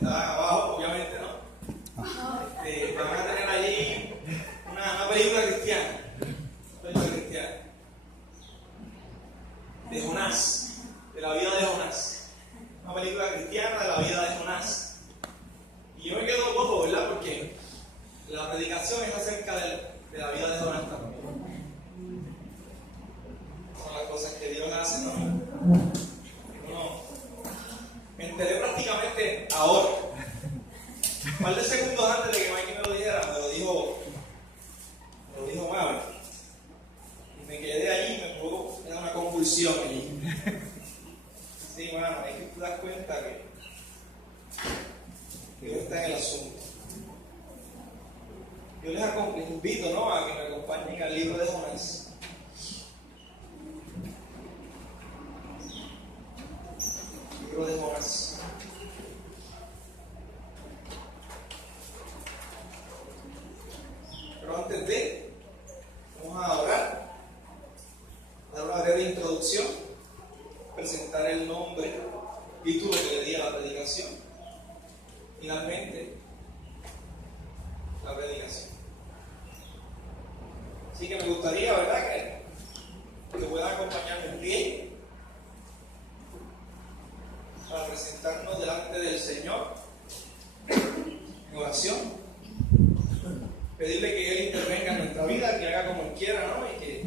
está abajo, obviamente, ¿no? Van a tener allí una película cristiana. De Jonás, de la vida de Jonás. Una película cristiana de la vida de Jonás. Y yo me quedo loco, ¿verdad? Porque la predicación es acerca de la vida de Jonás también. Son las cosas que Dios hace, ¿no? Me enteré prácticamente ahora. Un par de segundos antes de que Mikey me lo dijera, me lo dijo Mabel. Y me quedé allí, me pudo dar una convulsión allí. Sí, mano, es que tú das cuenta que Dios está en el asunto. Yo les invito, ¿no?, a que me acompañen al libro de Jonás. Libro de Jonás. Pero antes vamos a orar, dar una breve introducción, presentar el nombre, título que le di a la predicación. Finalmente, la predicación. Así que me gustaría, ¿verdad?, que puedan acompañarme en pie para presentarnos delante del Señor en oración, pedirle que Él intervenga en nuestra vida, que haga como Él quiera, ¿no? Y que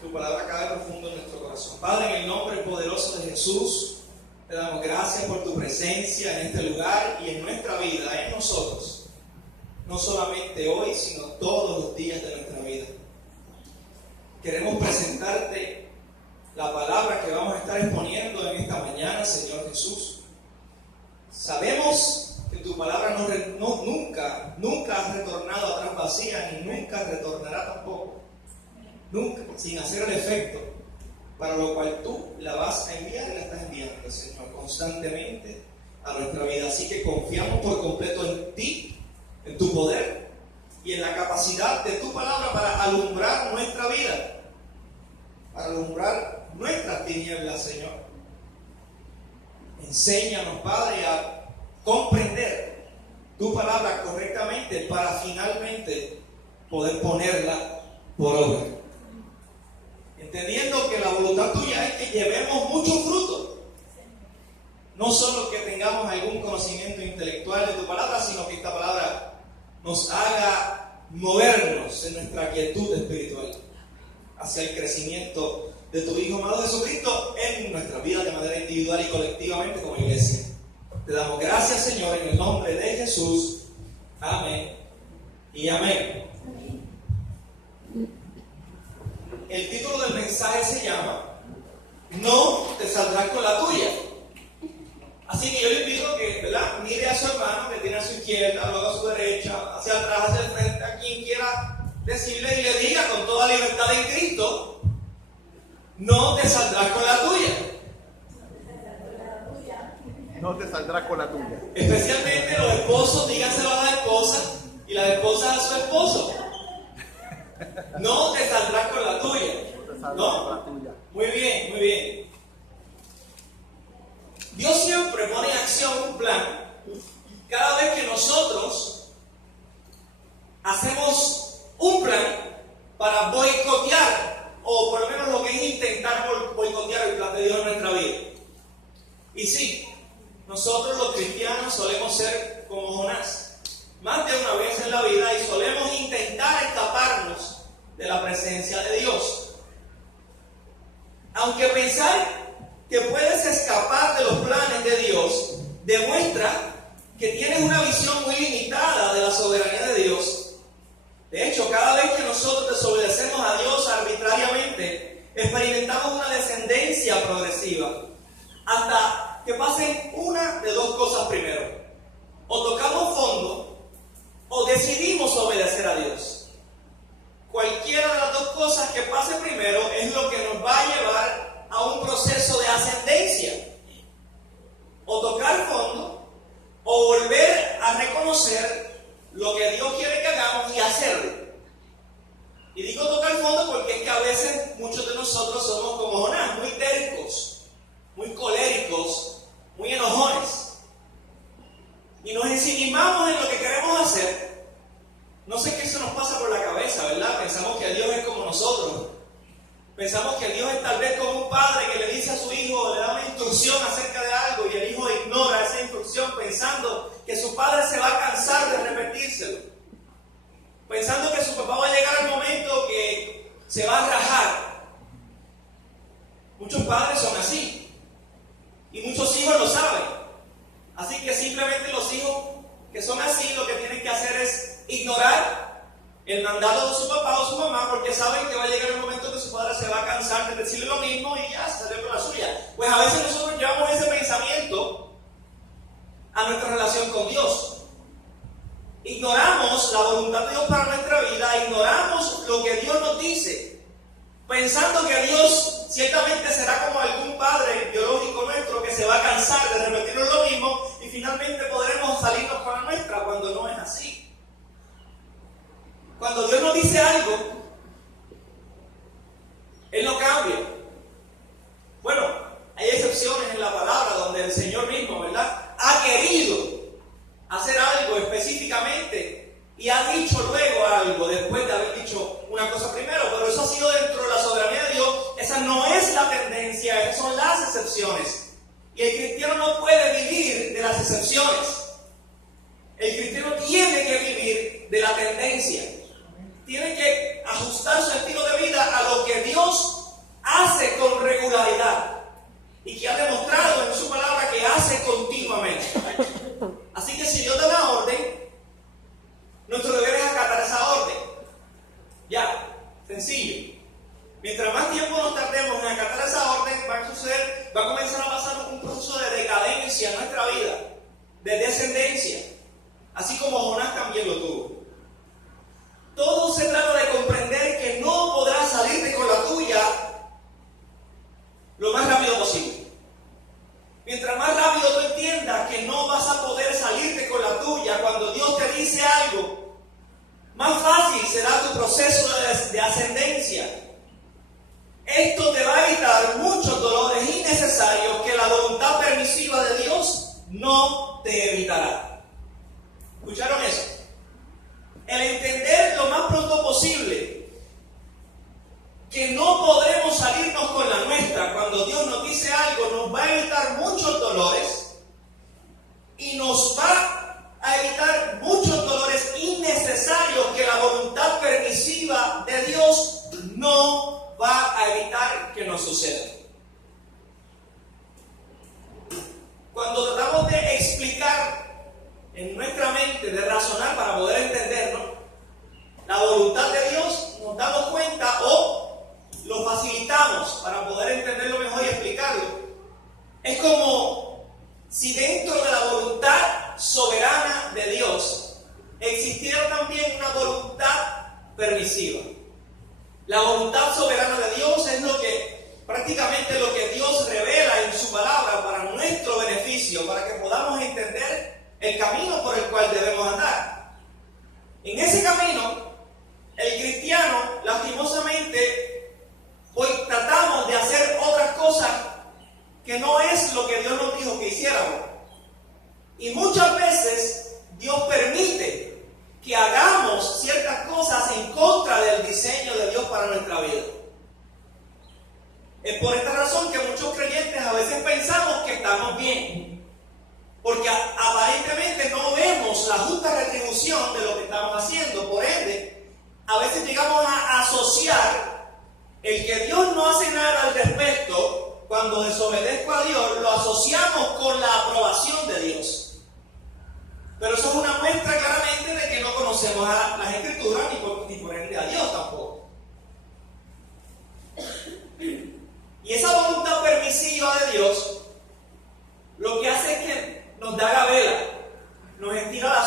tu palabra cae profundo en nuestro corazón. Padre, en el nombre poderoso de Jesús, te damos gracias por tu presencia en este lugar y en nuestra vida, en nosotros. No solamente hoy, sino todos los días de nuestra vida. Queremos presentarte la palabra que vamos a estar exponiendo en esta mañana, Señor Jesús. Sabemos que tu palabra nunca ha retornado atrás vacía, ni nunca retornará tampoco. Nunca, sin hacer el efecto para lo cual tú la vas a enviar y la estás enviando, Señor, constantemente a nuestra vida. Así que confiamos por completo en ti, en tu poder y en la capacidad de tu palabra para alumbrar nuestra vida, para alumbrar nuestras tinieblas, Señor. Enséñanos, Padre, a comprender tu palabra correctamente para finalmente poder ponerla por obra. Entendiendo que la voluntad tuya es que llevemos mucho fruto. No solo que tengamos algún conocimiento intelectual de tu palabra, sino que esta palabra nos haga movernos en nuestra quietud espiritual hacia el crecimiento de tu Hijo amado Jesucristo en nuestra vida de manera individual y colectivamente como iglesia. Te damos gracias, Señor, en el nombre de Jesús. Amén y amén. El título del mensaje se llama No te saldrás con la tuya. Así que yo le invito a que, ¿verdad?, mire a su hermano que tiene a su izquierda, luego a su derecha, hacia atrás, hacia el frente, a quien quiera decirle y le diga con toda libertad en Cristo: no te saldrás con la tuya. No te saldrás con la tuya. Especialmente los esposos, díganselo a la esposa y las esposas a su esposo. No te saldrás con la tuya. No te saldrás ¿No? con la tuya. Muy bien, muy bien. Dios siempre pone en acción un plan cada vez que nosotros hacemos un plan para boicotear, o por lo menos lo que es intentar boicotear el plan de Dios en nuestra vida. Y sí, nosotros los cristianos solemos ser como Jonás más de una vez en la vida y solemos intentar escaparnos de la presencia de Dios. Aunque pensar que puedes escapar de los planes de Dios demuestra que tienes una visión muy limitada de la soberanía de Dios. De hecho, cada vez que nosotros desobedecemos a Dios arbitrariamente, experimentamos una descendencia progresiva, hasta que pasen una de dos cosas primero: o tocamos fondo o decidimos obedecer a Dios. Cualquiera de las dos cosas que pase primero es lo que nos va a llevar a un proceso de ascendencia: o tocar fondo o volver a reconocer lo que Dios quiere que hagamos y hacerlo. Y digo tocar fondo porque es que a veces muchos de nosotros somos como Jonás, muy tercos, muy coléricos, muy enojones. que Dios es tal vez como un padre que le dice a su hijo, le da una instrucción acerca de algo y el hijo ignora esa instrucción pensando que su padre se va a cansar de repetírselo. Pensando que su papá va a llegar al momento que se va a rajar. Muchos padres son así. Y muchos hijos lo saben. Así que simplemente los hijos que son así lo que tienen que hacer es ignorar el mandato de su papá o su mamá porque saben que va a llegar el momento que su padre se va a cansar de decirle lo mismo y ya se salió con la suya. Pues a veces nosotros llevamos ese pensamiento a nuestra relación con Dios. Ignoramos la voluntad de Dios para nuestra vida, ignoramos lo que Dios nos dice, pensando que Dios ciertamente será como algún padre biológico nuestro que se va a cansar de repetirnos lo mismo y finalmente podremos salirnos con la nuestra, cuando no es así. Cuando Dios nos dice algo, Él no cambia. Bueno, hay excepciones en la palabra donde el Señor mismo, ¿verdad?, ha querido hacer algo específicamente y ha dicho luego algo después de haber dicho una cosa primero, pero eso ha sido dentro de la soberanía de Dios. Esa no es la tendencia, esas son las excepciones. Y el cristiano no puede vivir de las excepciones. El cristiano tiene que vivir de la tendencia. Tiene que ajustar su estilo de vida a lo que Dios hace con regularidad y que ha demostrado en su palabra que hace continuamente. Así que si Dios da una orden, nuestro deber es acatar esa orden. Ya, sencillo. Mientras más tiempo nos tardemos en acatar esa orden, va a comenzar a pasar un proceso de decadencia en nuestra vida, de descendencia, así como Jonás también lo tuvo. Todo se trata de comprender que no podrás salirte con la tuya lo más rápido posible. Mientras más rápido tú entiendas que no vas a poder salirte con la tuya cuando Dios te dice algo, más fácil será tu proceso de ascendencia. Esto te va a evitar muchos dolores innecesarios que la voluntad permisiva de Dios no te evitará. ¿Escucharon eso? El entender lo más pronto posible que no podremos salirnos con la nuestra cuando Dios nos dice algo nos va a evitar muchos dolores y nos va a evitar muchos dolores innecesarios que la voluntad permisiva de Dios no va a evitar que nos sucedan. Cuando tratamos de explicar en nuestra mente, de razonar para poder entendernos la voluntad de Dios, nos damos cuenta o lo facilitamos para poder entenderlo mejor y explicarlo. Es como si dentro de la voluntad soberana de Dios existiera también una voluntad permisiva. La voluntad soberana de Dios es prácticamente lo que Dios revela en su palabra para nuestro beneficio, para que podamos entender el camino por el cual debemos andar. En ese camino, el cristiano, lastimosamente, hoy tratamos de hacer otras cosas que no es lo que Dios nos dijo que hiciéramos. Y muchas veces Dios permite que hagamos ciertas cosas en contra del diseño de Dios para nuestra vida. Es por esta razón que muchos creyentes a veces pensamos que estamos bien, porque aparentemente no vemos la justa retribución de lo que estamos haciendo. Por ende, a veces llegamos a asociar el que Dios no hace nada al respecto. Cuando desobedezco a Dios, lo asociamos con la aprobación de Dios. Pero eso es una muestra claramente de que no conocemos a las Escrituras ni por ende a Dios tampoco. Y esa voluntad permisiva de Dios lo que hace es que nos da gabela, nos estira la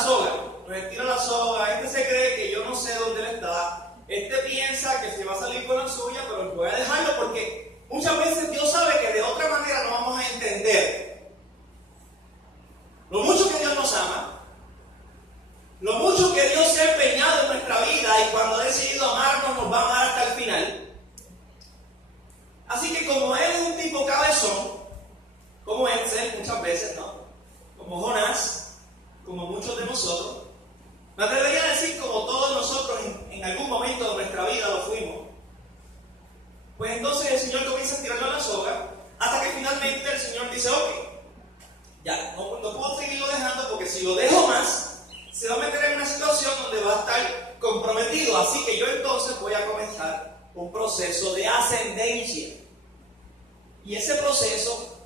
soga. Este se cree que yo no sé dónde él está. Este piensa que se va a salir con la suya, pero voy a dejarlo porque muchas veces Dios sabe que de otra manera no vamos a entender lo mucho que Dios nos ama, lo mucho que Dios se ha empeñado en nuestra vida y cuando ha decidido amarnos nos va a amar hasta el final. Así que como Él es un tipo cabezón, como él muchas veces, ¿no? Como Jonás, como muchos de nosotros, me atrevería a decir como todos nosotros en algún momento de nuestra vida lo fuimos. Pues entonces Señor comienza a tirarlo a la soga, hasta que finalmente el Señor dice, ok, ya, no puedo seguirlo dejando, porque si lo dejo más, se va a meter en una situación donde va a estar comprometido. Así que yo entonces voy a comenzar un proceso de ascendencia. Y ese proceso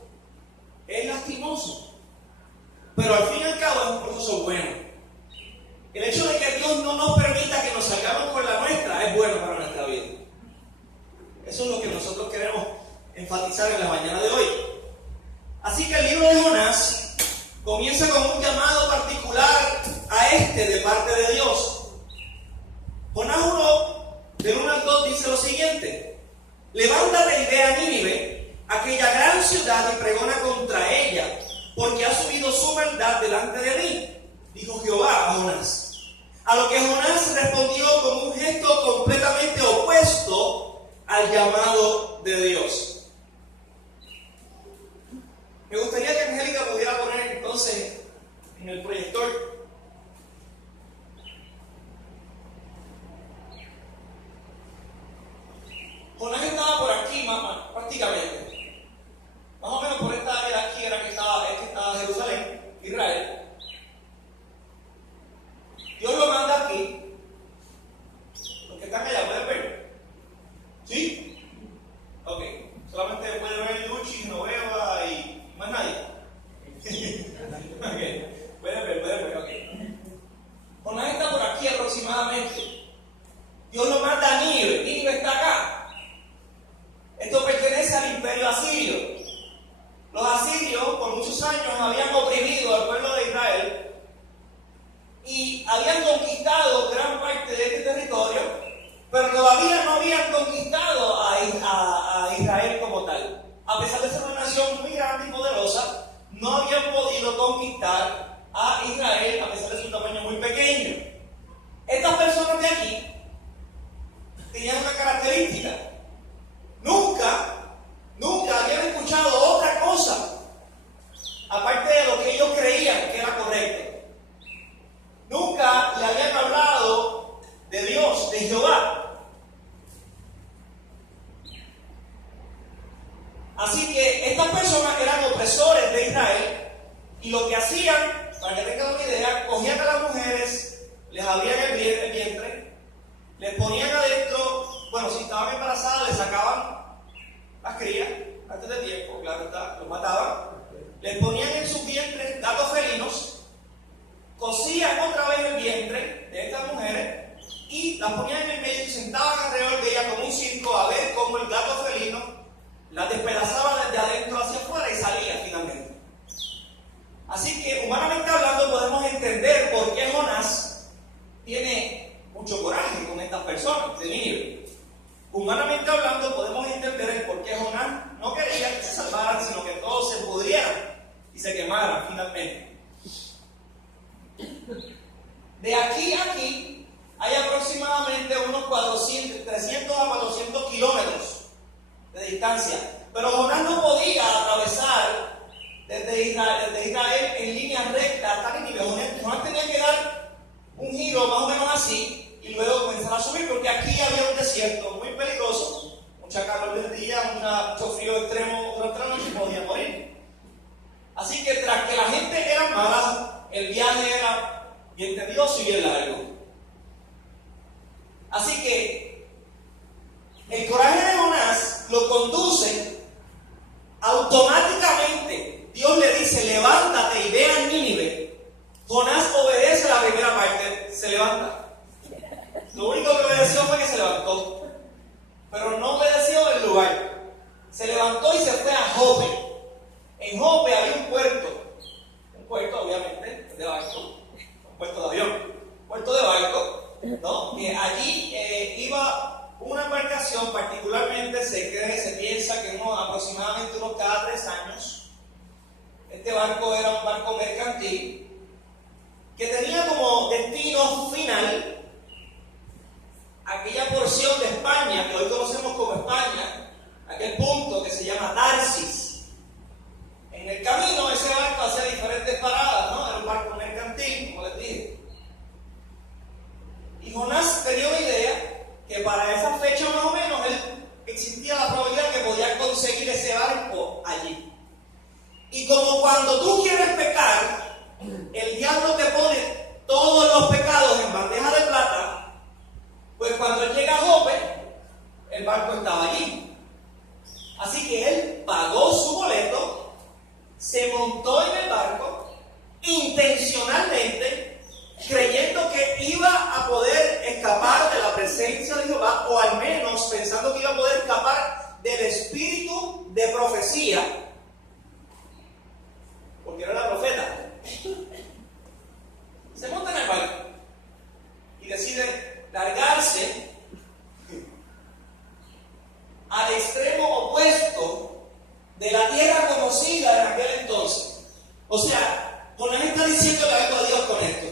es lastimoso, pero al fin y al cabo es un proceso bueno. El hecho de que Dios no nos permita que nos salgamos con la nuestra es bueno para nuestra vida. Eso es lo que nosotros queremos enfatizar en la mañana de hoy. Así que el libro de Jonás comienza con un llamado particular a de parte de Dios. Jonás 1, del 1 al 2 dice lo siguiente: levántate y ve a Nínive, aquella gran ciudad, y pregona contra ella, porque ha subido su maldad delante de mí, dijo Jehová a Jonás. A lo que Jonás respondió con un gesto completamente opuesto al llamado de Dios. Me gustaría que Angélica pudiera poner entonces en el proyector. Jonás estaba por aquí, prácticamente. Más o menos por esta área de aquí era que estaba Jerusalén, Israel. Dios lo manda aquí. Los que están allá, ¿pueden ver? ¿Sí? Ok. Solamente puede ver Luchi, Genoveva y más nadie. Ok. Pueden ver, ok. Jonás está por aquí aproximadamente. Dios lo manda a Nínive. Nínive está acá. Esto pertenece al imperio asirio. Los asirios por muchos años habían oprimido al pueblo de Israel y habían conquistado gran parte de este territorio, pero todavía no habían conquistado a Israel como tal. A pesar de ser una nación muy grande y poderosa, no habían podido conquistar a Israel a pesar de su tamaño muy pequeño. Estas personas de aquí tenían una característica: nunca habían escuchado otra cosa aparte de lo que ellos creían que era correcto. Nunca le habían hablado de Dios, de Jehová. Así que estas personas eran opresores de Israel, y lo que hacían, para que tengan una idea, cogían a las mujeres, les abrían el vientre, les ponían adentro, bueno, si estaban embarazadas, les sacaban las crías antes de tiempo, claro está, los mataban, les ponían en sus vientres gatos felinos, cosían otra vez el vientre de estas mujeres y las ponían en el medio y sentaban alrededor de ellas como un circo a ver cómo el gato felino las despedazaba desde adentro hacia afuera y salía finalmente. Así que, humanamente hablando, podemos entender por qué Jonás tiene mucho coraje con estas personas de Nínive. Humanamente hablando, podemos entender el por qué Jonás no quería que se salvaran, sino que todos se pudrieran y se quemaran finalmente. De aquí a aquí hay aproximadamente unos 300 a 400 kilómetros de distancia, pero Jonás no podía atravesar desde Israel en línea recta hasta Nínive. Jonás tenía que dar un giro más o menos así y luego comenzar a subir, porque aquí había un desierto muy peligroso, mucha calor del día, mucho frío extremo durante la noche y podía morir. Así que tras que la gente era mala, el viaje era bien tedioso y bien largo. Así que el coraje de Jonás lo conduce automáticamente. Dios le dice: levántate y ve a Nínive. Jonás obedece la primera parte, se levanta. Lo único que obedeció fue que se levantó, pero no obedeció el lugar. Se levantó y se fue a Jope. En Jope había un puerto obviamente de barco, un puerto de avión, puerto de barco, ¿no? Que allí iba una embarcación, particularmente se piensa que aproximadamente cada 3 años. Este barco era un barco mercantil que tenía como destino final aquella porción de España que hoy conocemos como España, aquel punto que se llama Tarsis. En el camino ese barco hacía diferentes paradas, ¿no? Era un barco mercantil, como les dije. Y Jonás tenía una idea que para esa fecha más o menos existía la probabilidad que podía Y como cuando tú quieres pecar, el diablo te pone todos los pecados en bandeja de plata, pues cuando él llega a Jope, el barco estaba allí. Así que él pagó su boleto, se montó en el barco, intencionalmente, creyendo que iba a poder escapar de la presencia de Jehová, o al menos pensando que iba a poder escapar del espíritu de profecía, porque no era profeta. Se monta en el barco y decide largarse al extremo opuesto de la tierra conocida en aquel entonces. O sea, Jonás está diciendo algo a Dios con esto.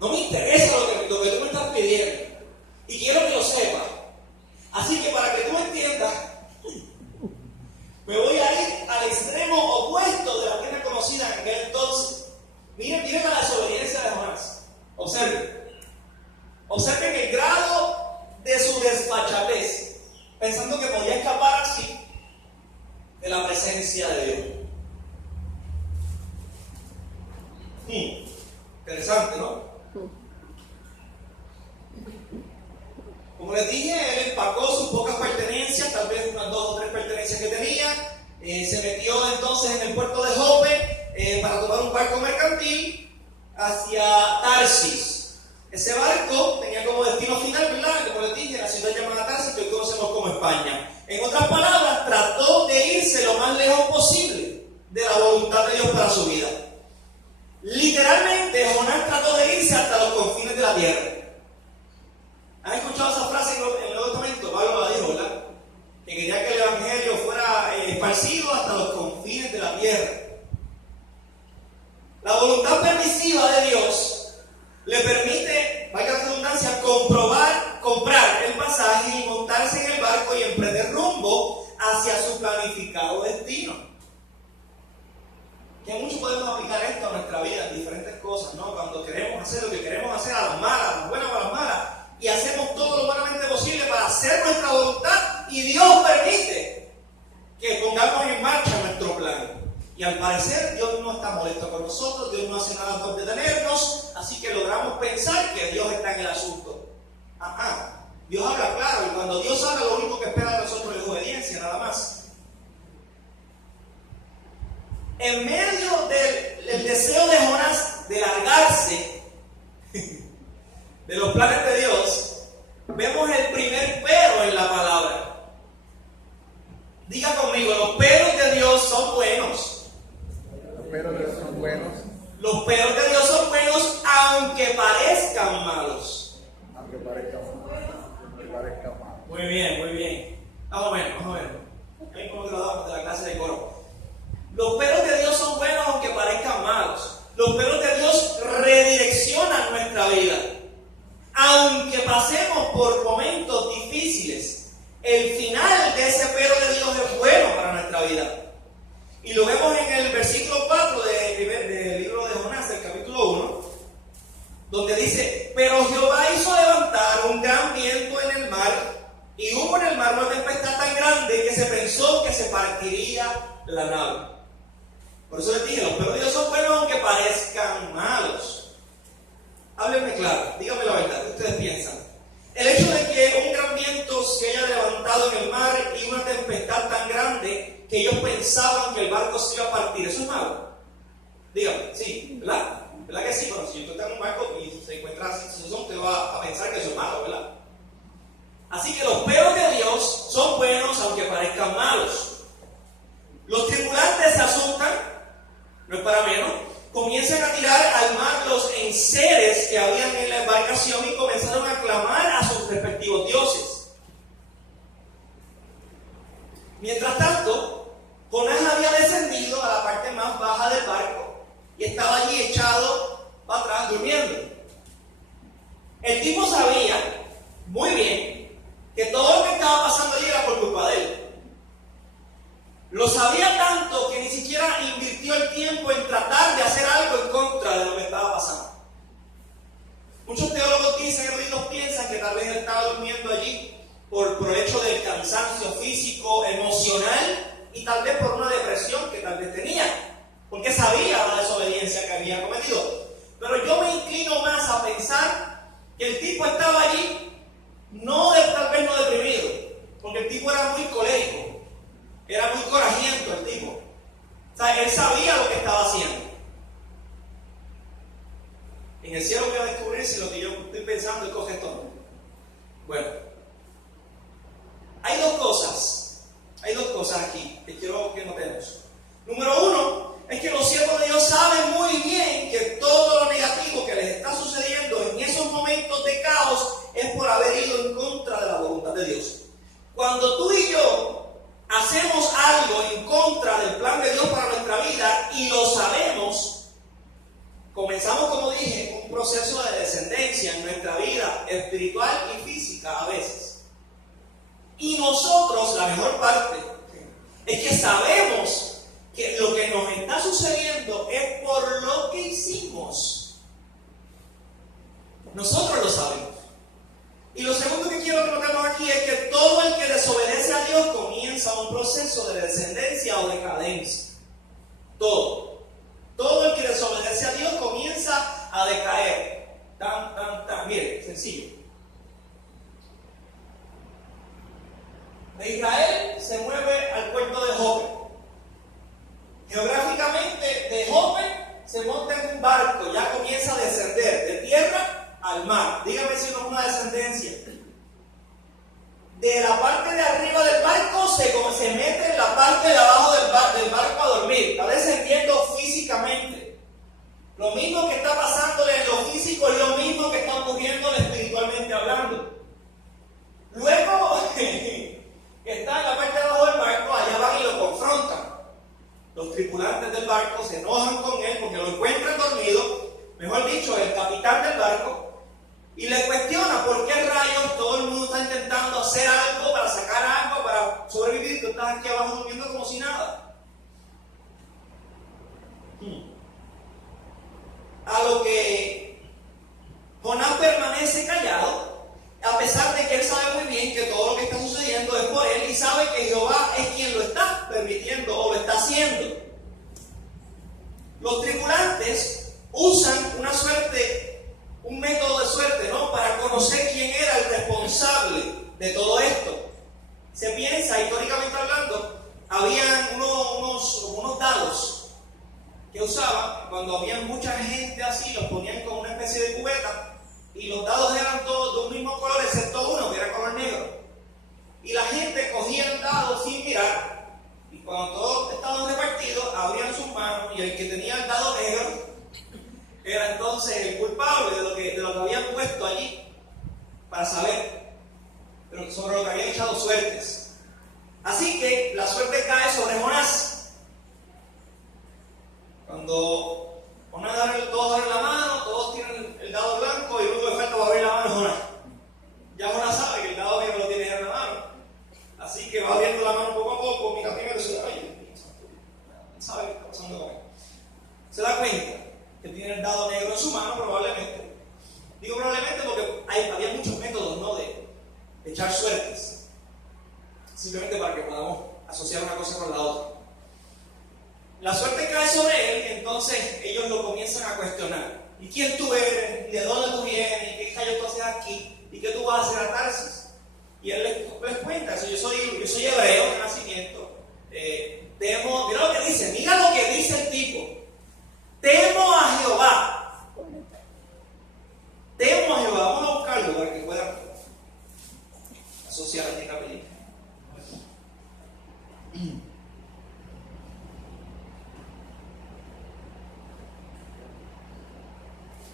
No me interesa lo que tú me estás pidiendo, y quiero que lo sepas. Así que para que tú entiendas, me voy a ir al extremo opuesto de la tierra conocida en aquel entonces. Miren la desobediencia de Jonás. Observen el grado de su desfachatez, pensando que podía escapar así de la presencia de Dios. Interesante, ¿no? Como les dije, él empacó sus pocas pertenencias, tal vez unas 2 o 3 pertenencias que tenía. Se metió entonces en el puerto de Jope para tomar un barco mercantil hacia Tarsis. Ese barco tenía como destino final, ¿verdad? Como les dije, la ciudad llamada Tarsis, que hoy conocemos como España. En otras palabras, trató de irse lo más lejos posible de la voluntad de Dios para su vida. Literalmente, Jonás trató de irse hasta los confines de la tierra. ¿Han escuchado esa frase en el Nuevo Testamento? Pablo la dijo, ¿verdad? Que quería que el evangelio fuera esparcido hasta los confines de la tierra. La voluntad permisiva de Dios le permite, valga la redundancia, comprar el pasaje y montarse en el barco y emprender rumbo hacia su planificado destino. Que mucho podemos aplicar esto a nuestra vida en diferentes cosas, ¿no? Cuando queremos hacer lo que queremos hacer a las malas, a las buenas o a las malas, y hacemos todo lo buenamente posible para hacer nuestra voluntad, y Dios permite que pongamos en marcha nuestro plan. Y al parecer Dios no está molesto con nosotros, Dios no hace nada por detenernos, así que logramos pensar que Dios está en el asunto. Dios habla claro, y cuando Dios habla, lo único que espera de nosotros es obediencia, nada más. En medio del deseo de Jonás de largarse de los planes de Dios, vemos el primer pero en la palabra. Diga conmigo, los peros de Dios son buenos. Los peros de Dios son buenos. Los peros de Dios son buenos, aunque parezcan malos. Aunque parezcan malos. Muy bien. Vamos a ver. Ahí como graduamos de la clase de coro. Los peros de Dios son buenos, aunque parezcan malos. Los peros de Dios redireccionan nuestra vida. Aunque pasemos por momentos difíciles, el final de ese pero de Dios es bueno para nuestra vida. Y lo vemos en el versículo 4 del libro de Jonás, el capítulo 1, donde dice: pero Jehová hizo levantar un gran viento en el mar, y hubo en el mar una tempestad tan grande que se pensó que se partiría la nave. Por eso les dije, los peros de Dios son buenos aunque parezcan malos. Háblenme claro, díganme la verdad, ¿qué ustedes piensan? El hecho de que un gran viento se haya levantado en el mar y una tempestad tan grande que ellos pensaban que el barco se iba a partir, ¿eso es malo? Díganme, sí, ¿verdad? ¿Verdad que sí? Bueno, si usted está en un barco y se encuentra así, usted va a pensar que eso es malo, ¿verdad? Así que los peros de Dios son buenos aunque parezcan malos. Los tripulantes se asustan, no es para menos, comienzan a tirar al mar los enseres que habían en la embarcación y comenzaron a clamar a sus respectivos dioses. Mientras tanto, Jonás había descendido a la parte más baja del barco y estaba allí echado para atrás durmiendo. El tipo sabía muy bien que todo lo que estaba pasando allí era por culpa de él. Lo sabía tanto que ni siquiera invirtió el tiempo en tratar de hacer algo en contra de lo que estaba pasando. Muchos teólogos dicen, eruditos piensan que tal vez él estaba durmiendo allí por el hecho del cansancio físico, emocional y tal vez por una depresión que tal vez tenía, porque sabía la desobediencia que había cometido. Pero yo me inclino más a pensar que el tipo estaba allí, tal vez no deprimido, porque el tipo era muy colérico, era muy corajiento el tipo. O sea, él sabía lo que estaba haciendo. En el cielo voy a descubrir si lo que yo estoy pensando es correcto o no. Bueno, hay dos cosas aquí que quiero que notemos. Número uno, es que los siervos de Dios saben muy bien que todo lo negativo que les está sucediendo en esos momentos de caos es por haber ido en contra de la voluntad de Dios. Cuando tú y yo hacemos algo en contra del plan de Dios para nuestra vida y lo sabemos, comenzamos, como dije, un proceso de descendencia en nuestra vida espiritual y física a veces. Y nosotros, la mejor parte, es que sabemos que lo que nos está sucediendo es por lo que hicimos. Nosotros lo sabemos. Y lo segundo que quiero que notemos aquí es que todo el que desobedece a Dios comienza un proceso de descendencia o decadencia. Todo el que desobedece a Dios comienza a decaer. Mire, sencillo. De Israel se mueve al puerto de Jope. Geográficamente, de Jope se monta en un barco, ya comienza a descender de tierra al mar. Dígame si no es una descendencia. De la parte de arriba del barco se mete en la parte de abajo del barco a dormir. Está descendiendo físicamente. Lo mismo que está pasándole en lo físico es lo mismo que está ocurriéndole espiritualmente hablando. Luego, que está en la parte de abajo del barco, allá van y lo confrontan. Los tripulantes del barco se enojan con él porque lo encuentran dormido, mejor dicho, el capitán del barco, y le cuestiona por qué rayos todo el mundo está intentando hacer algo para sacar algo, para sobrevivir. Tú estás aquí abajo durmiendo como si nada. A lo que Jonás permanece callado, a pesar de que él sabe muy bien que todo lo que está sucediendo es por él y sabe que Jehová es quien lo está permitiendo o lo está haciendo. Los tripulantes usan un método de suerte, ¿no?, para conocer quién era el responsable de todo esto. Se piensa, históricamente hablando, habían unos dados que usaban cuando había mucha gente así, los ponían con una especie de cubeta y los dados eran todos de un mismo color excepto uno que era color negro. Y la gente cogía el dado sin mirar y cuando todos estaban repartidos abrían sus manos y el que tenía el dado negro era entonces el culpable de lo que habían puesto allí para saber, pero sobre lo que habían echado suertes. Así que la suerte cae sobre Jonás. Cuando todos abren la mano, todos tienen el dado blanco y luego le falta para abrir la mano a Jonás. Ya Jonás sabe que el dado negro lo tiene en la mano, así que va abriendo la mano poco a poco. Mira primero y dice, ay, sabe qué está pasando con él. Se da cuenta que tiene el dado negro en su mano, probablemente. Digo probablemente porque había muchos métodos, ¿no?, de echar suertes, simplemente para que podamos asociar una cosa con la otra. La suerte cae sobre él, entonces ellos lo comienzan a cuestionar. ¿Y quién tú eres? ¿Y de dónde tú vienes? ¿Y qué callo tú haces aquí? ¿Y qué tú vas a hacer a Tarsis? Y él les cuenta eso. Yo soy hebreo de nacimiento. Mira lo que dice el tipo. Temo a Jehová. Temo a Jehová. Vamos a buscarlo para que puedan asociar este capítulo.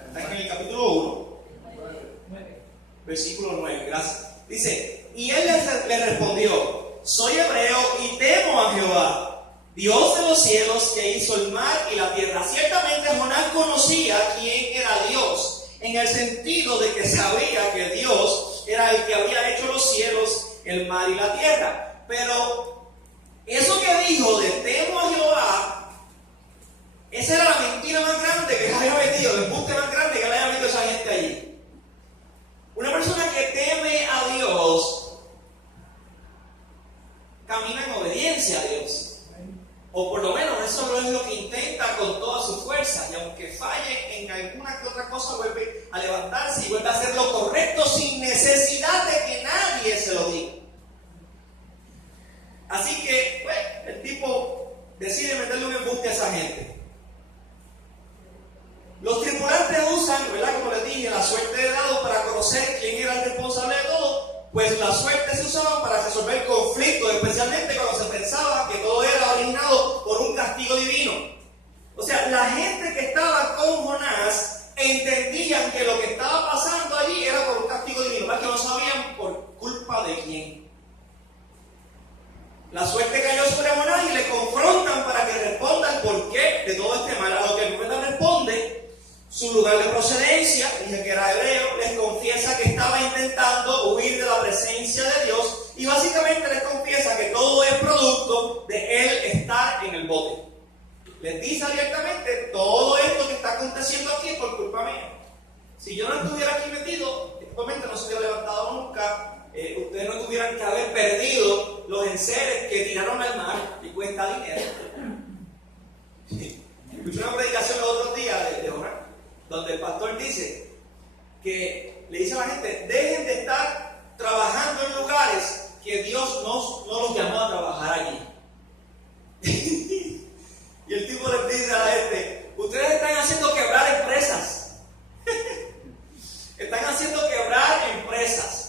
Está en el capítulo 1, versículo 9, gracias. Dice, y él le respondió, soy hebreo y temo a Jehová, Dios de los cielos, que hizo el mar y la tierra. Ciertamente Jonás conocía quién era Dios, en el sentido de que sabía que Dios era el que había hecho los cielos, el mar y la tierra. Pero eso que dijo de temo a Jehová, esa era la mentira más grande que le había metido, el embuste más grande que le había metido esa gente allí. Una persona que teme a Dios camina en obediencia. obediencia a Dios. O por lo menos eso es lo que intenta con toda su fuerza. Y aunque falle en alguna que otra cosa, vuelve a levantarse y vuelve a hacer lo correcto sin necesidad de que nadie se lo diga. Así que, pues, el tipo decide meterle un embuste a esa gente. Los tripulantes usan, ¿verdad? Como les dije, la suerte de dado para conocer quién era el responsable de todo. Pues la suerte se usaba para resolver conflictos, especialmente cuando se pensaba que todo era originado por un castigo divino. O sea, la gente que estaba con Jonás entendían que lo que estaba pasando allí era por un castigo divino, más que no sabían por culpa de quién. La suerte cayó sobre Jonás y le confrontan para que responda el porqué de todo este mal. A lo que el profeta responde su lugar de procedencia, dije que era hebreo, les confiesa que estaba intentando huir de la presencia de Dios y básicamente les confiesa que todo es producto de él estar en el bote. Les dice abiertamente, todo esto que está aconteciendo aquí es por culpa mía. Si yo no estuviera aquí metido, actualmente no se hubiera levantado nunca. Ustedes no tuvieran que haber perdido los enseres que tiraron al mar y cuesta dinero. Escuché una predicación los otros días de Jonás, donde el pastor dice que le dice a la gente, dejen de estar trabajando en lugares que Dios no los llamó a trabajar allí. Y el tipo les dice a la gente, ustedes están haciendo quebrar empresas. Están haciendo quebrar empresas.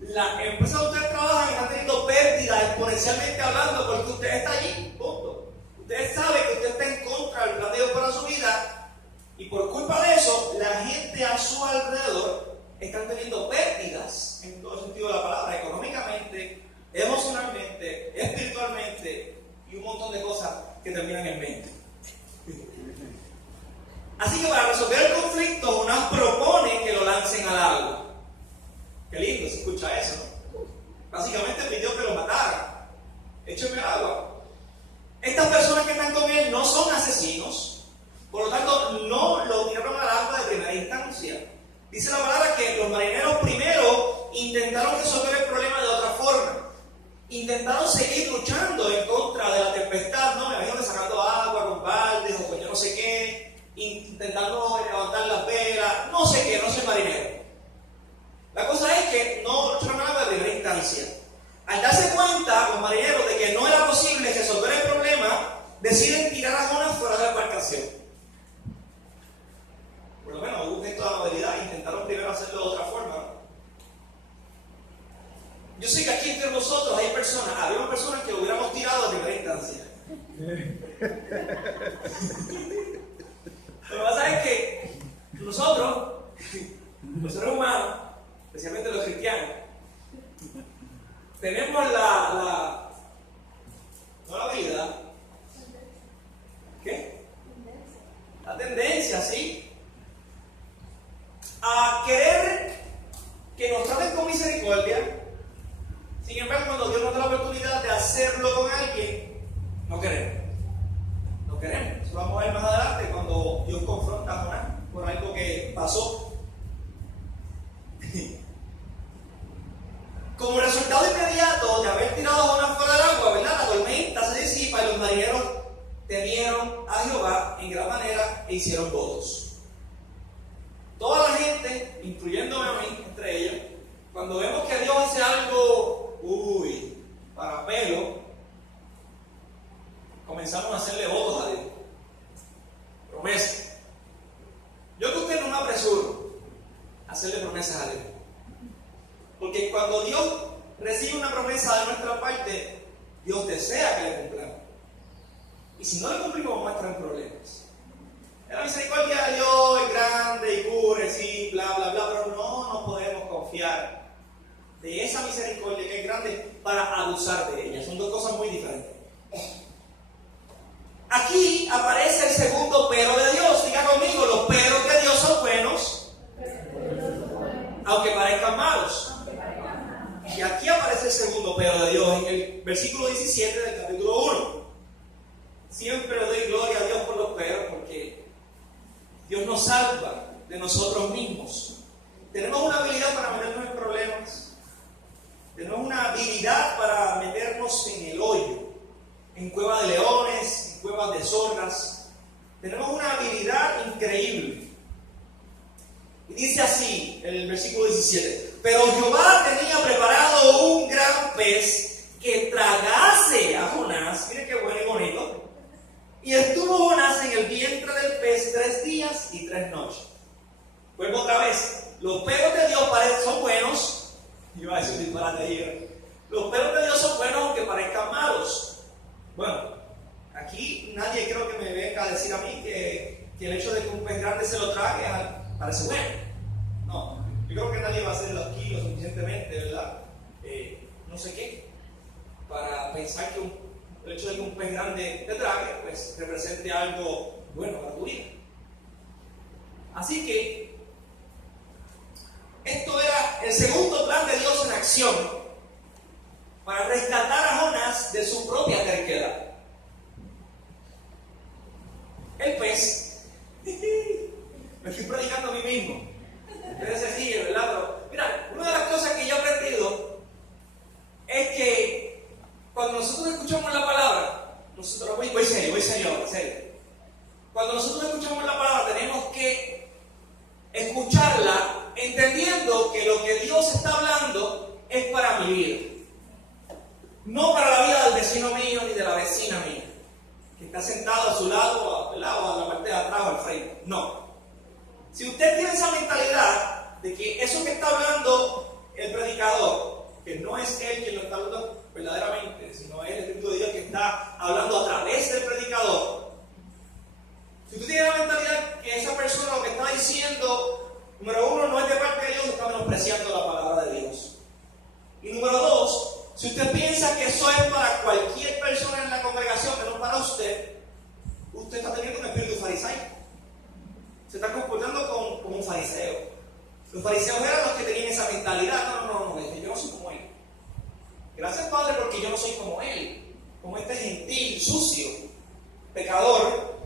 Las empresas donde ustedes trabajan están teniendo pérdidas exponencialmente hablando porque usted está allí, punto. Usted sabe que usted está en contra del plan de Dios para su vida y por culpa de eso, la gente a su alrededor están teniendo pérdidas en todo el sentido de la palabra, económicamente, emocionalmente, espiritualmente y un montón de cosas que terminan en mente. Así que para resolver el conflicto, Jonás propone que lo lancen al agua. Qué lindo se escucha eso, ¿no? Básicamente pidió que lo mataran. Échenme al agua. Estas personas que están con él no son asesinos, por lo tanto no lo tiraron al agua de primera instancia. Dice la palabra que los marineros primero intentaron resolver el problema de otra forma. Intentaron seguir luchando en contra de la tempestad, ¿no? Me imagino que sacando agua con baldes o con yo no sé qué, intentando levantar las velas, no sé qué, no soy marinero. La cosa es que no lucharon agua de primera instancia. Al darse cuenta los marineros de que no era posible resolver el problema, deciden tirar a Jonás fuera de la embarcación. Por lo menos hubo un gesto de amabilidad, intentaron primero hacerlo de otra forma. Yo sé que aquí entre nosotros hay personas, había personas que lo hubiéramos tirado de primera instancia. Lo que pasa es que nosotros, los seres humanos, especialmente los cristianos, tenemos no la habilidad, ¿qué? La tendencia, ¿sí? A querer que nos traten con misericordia. Sin embargo, cuando Dios nos da la oportunidad de hacerlo con alguien, no queremos. No queremos. Eso lo vamos a ver más adelante cuando Dios confronta a Jonás por algo que pasó. Como resultado inmediato de haber tirado a Jonás fuera del agua, ¿verdad? La tormenta se disipa y los marineros temieron a Jehová en gran manera e hicieron votos. Toda la gente, incluyéndome a mí, entre ellos, cuando vemos que Dios hace algo, para pelo, comenzamos a hacerle votos a Dios. Promesas. Yo que usted no me apresuro a hacerle promesas a Dios. Porque cuando Dios recibe una promesa de nuestra parte, Dios desea que le cumplamos. Y si no le cumplimos, vamos a estar en problemas. La misericordia de Dios es grande y cubre, sí, bla, bla, bla, pero no nos podemos confiar de esa misericordia que es grande para abusar de ella. Son dos cosas muy diferentes. Aquí aparece el segundo pero de Dios. Diga conmigo, los peros de Dios son buenos, aunque parezcan malos. Y aquí aparece el segundo pero de Dios en el versículo 17 del capítulo 1. Siempre le doy gloria a Dios por los peros, porque Dios nos salva de nosotros mismos. Tenemos una habilidad para meternos en problemas. Tenemos una habilidad para meternos en el hoyo. en cuevas de leones, en cuevas de zorras. Tenemos una habilidad increíble. Y dice así, en el versículo 17: pero Jehová tenía preparado un gran pez que tragase a Jonás. Mire qué bueno y bonito. Y estuvo Jonás en el vientre del pez 3 días y 3 noches. Vuelvo otra vez. Los pelos de Dios son buenos. Yo a decir un disparate ahí. Los pelos de Dios son buenos aunque parezcan malos. Bueno, aquí nadie creo que me venga a decir a mí que el hecho de que un pez grande se lo trague parece bueno. No, yo creo que nadie va a hacerlo aquí lo suficientemente, ¿verdad? No sé qué, para pensar que el hecho de que un pez grande te trague, pues represente algo bueno para tu vida. Así que esto era el segundo plan de Dios en acción para rescatar a Jonás de su propia terquedad. El pez, me estoy predicando a mí mismo. Ustedes se siguen, ¿verdad? Pero mira, una de las cosas que yo he aprendido es que cuando nosotros escuchamos la palabra, nosotros, voy serio. Cuando nosotros escuchamos la palabra, tenemos que escucharla entendiendo que lo que Dios está hablando es para mi vida. No para la vida del vecino mío ni de la vecina mía, que está sentado a su lado, al lado, a la parte de atrás o al frente. No. Si usted tiene esa mentalidad de que eso que está hablando el predicador, que no es él quien lo está hablando verdaderamente, sino es el Espíritu de Dios que está hablando a través del predicador. Si usted tiene la mentalidad que esa persona lo que está diciendo, número uno, no es de parte de Dios, está menospreciando la palabra de Dios. Y número dos, si usted piensa que eso es para cualquier persona en la congregación, que no para usted está teniendo un espíritu farisaico. Se está comportando como un fariseo. Los fariseos eran los que tenían esa mentalidad. No, yo no soy como él. Gracias, Padre, porque yo no soy como él, como este gentil, sucio, pecador,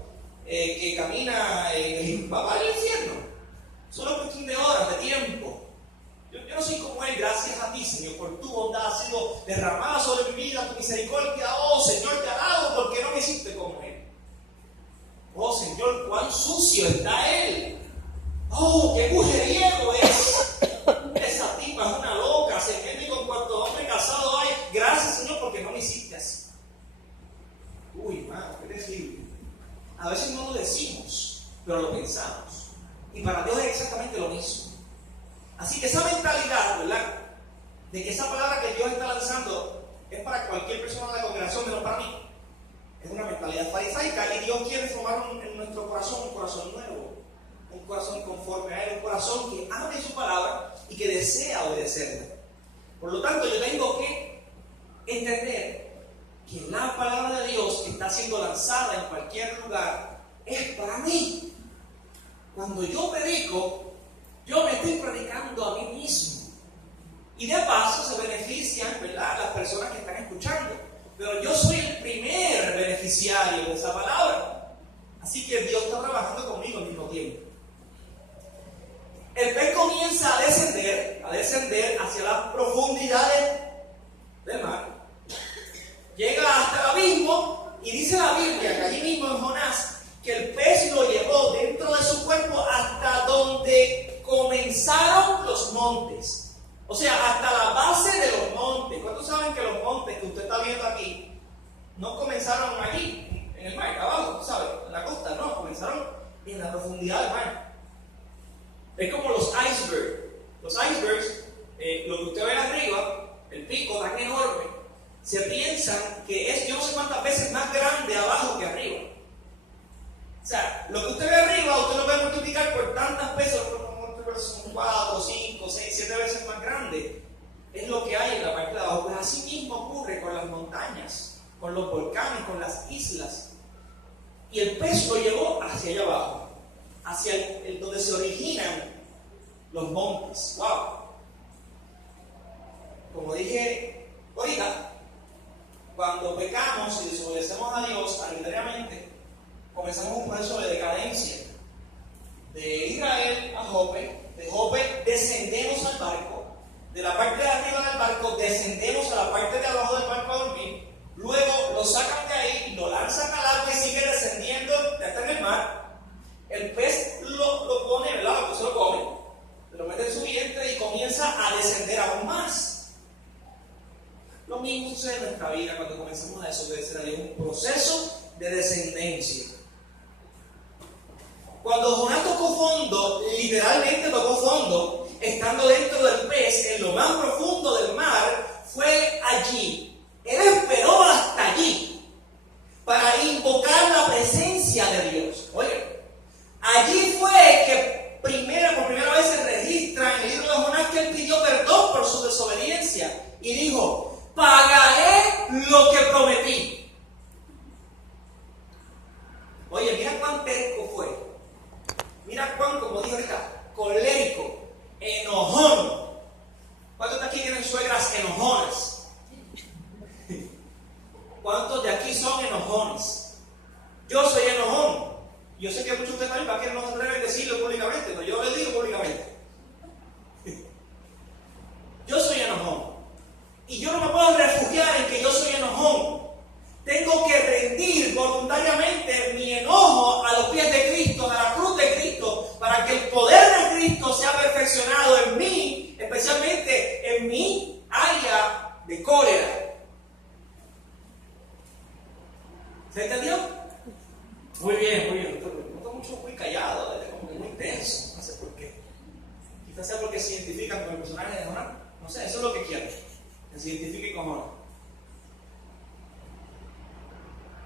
que camina va al infierno. Solo cuestión de horas, de tiempo. Yo no soy como él, gracias a ti, Señor, por tu bondad ha sido derramada sobre mi vida, tu misericordia. Oh, Señor, te alabo porque no me hiciste como él. Oh, Señor, cuán sucio está él. Oh, qué mujeriego es. Esa tipa es una loca, se mete con cuanto hombre casado hay. Gracias, Señor, porque no me hiciste así. Uy, mano, qué terrible. A veces no lo decimos, pero lo pensamos. Y para Dios es exactamente lo mismo. Así que esa mentalidad, ¿verdad?, de que esa palabra que Dios está lanzando es para cualquier persona de la congregación, menos para mí, es una mentalidad farisaica. Y Dios quiere formar en nuestro corazón un corazón nuevo, un corazón conforme a Él, un corazón que ame su palabra y que desea obedecerla. Por lo tanto, yo tengo que entender que la palabra de Dios que está siendo lanzada en cualquier lugar es para mí. Cuando yo predico, yo me estoy predicando a mí mismo. Y de paso se benefician, ¿verdad?, las personas que están escuchando. Pero yo soy el primer beneficiario de esa palabra. Así que Dios está trabajando conmigo al mismo tiempo. El pez comienza a descender hacia las profundidades del mar. Llega hasta el abismo y dice la Biblia que allí mismo en Jonás, que el pez lo llevó dentro de su cuerpo hasta donde comenzaron los montes. O sea, hasta la base de los montes. ¿Cuántos saben que los montes que usted está viendo aquí no comenzaron allí, en el mar, abajo, tú sabes, en la costa? No, comenzaron en la profundidad del mar. Es como los icebergs. Los icebergs, lo que usted ve arriba, el pico tan enorme, se piensan que es yo no sé cuántas veces más grande abajo que arriba. O sea, lo que usted ve arriba, usted lo puede multiplicar por tantas veces, son 4, 5, 6, 7 veces más grande. Es lo que hay en la parte de abajo. Pues así mismo ocurre con las montañas, con los volcanes, con las islas. Y el pez lo llevó hacia allá abajo, hacia donde se originan los montes. ¡Wow! Como dije ahorita, cuando pecamos y desobedecemos a Dios arbitrariamente, comenzamos un proceso de decadencia. De Israel a Jope, de Jope descendemos al barco, de la parte de arriba del barco descendemos a la parte de abajo del barco a dormir, luego lo sacan de ahí termina cuando comenzamos a desobedecer a Dios, un proceso de descendencia. Cuando Jonás tocó fondo, literalmente tocó fondo, estando dentro del pez, en lo más profundo del mar, fue allí. Él esperó hasta allí para invocar la presencia de Dios. Oye, allí fue que por primera vez se registra en el libro de Jonás que él pidió perdón por su desobediencia y dijo: pagaré lo que prometí. Oye, mira cuán terco fue. Mira cuán, como dijo ahorita, colérico, enojón. ¿Cuántos de aquí tienen suegras enojonas? ¿Cuántos de aquí son enojones? Yo soy enojón. Yo sé que muchos de ustedes también va a querer no se atreven a decirlo públicamente, pero yo les digo públicamente. Yo soy enojón. Y yo no me puedo refugiar en que yo soy enojón. Tengo que rendir voluntariamente mi enojo a los pies de Cristo, a la cruz de Cristo, para que el poder de Cristo sea perfeccionado en mí, especialmente en mi área de cólera. ¿Se entendió? Muy bien, muy bien. Noto mucho muy callado, como que muy tenso. No sé por qué. Quizás sea porque se identifican con el personaje de Jonás. No sé, eso es lo que quiero. Que se identifique con Jonás.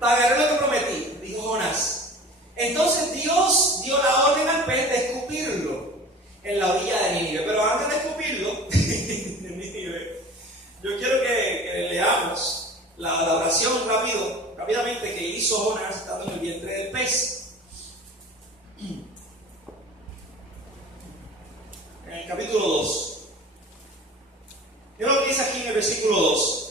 Pagaré lo que prometí, dijo Jonás. Entonces Dios dio la orden al pez de escupirlo en la orilla de Nínive. Pero antes de escupirlo, yo quiero que leamos la oración rápidamente que hizo Jonás estando en el vientre del pez. En el capítulo 2. Mira lo que dice aquí en el versículo 2.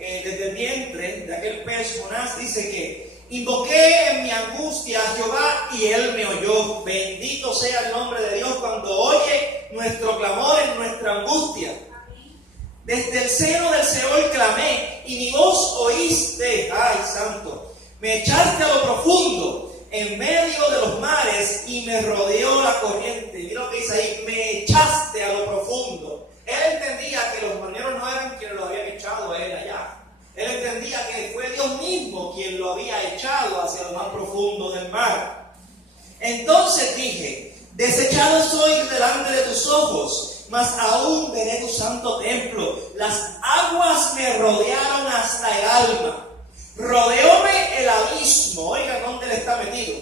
Desde el vientre de aquel pez, Jonás dice que invoqué en mi angustia a Jehová y él me oyó. Bendito sea el nombre de Dios cuando oye nuestro clamor en nuestra angustia. Desde el seno del Seol clamé y mi voz oíste. ¡Ay, santo! Me echaste a lo profundo, en medio de los mares, y me rodeó la corriente. Mira lo que dice ahí: me echaste a lo profundo. Él entendía que los marineros no eran quienes lo habían echado a él allá. Él entendía que fue Dios mismo quien lo había echado hacia lo más profundo del mar. Entonces dije: desechado soy delante de tus ojos, mas aún veré tu santo templo. Las aguas me rodearon hasta el alma. Rodeóme el abismo. Oigan dónde él está metido.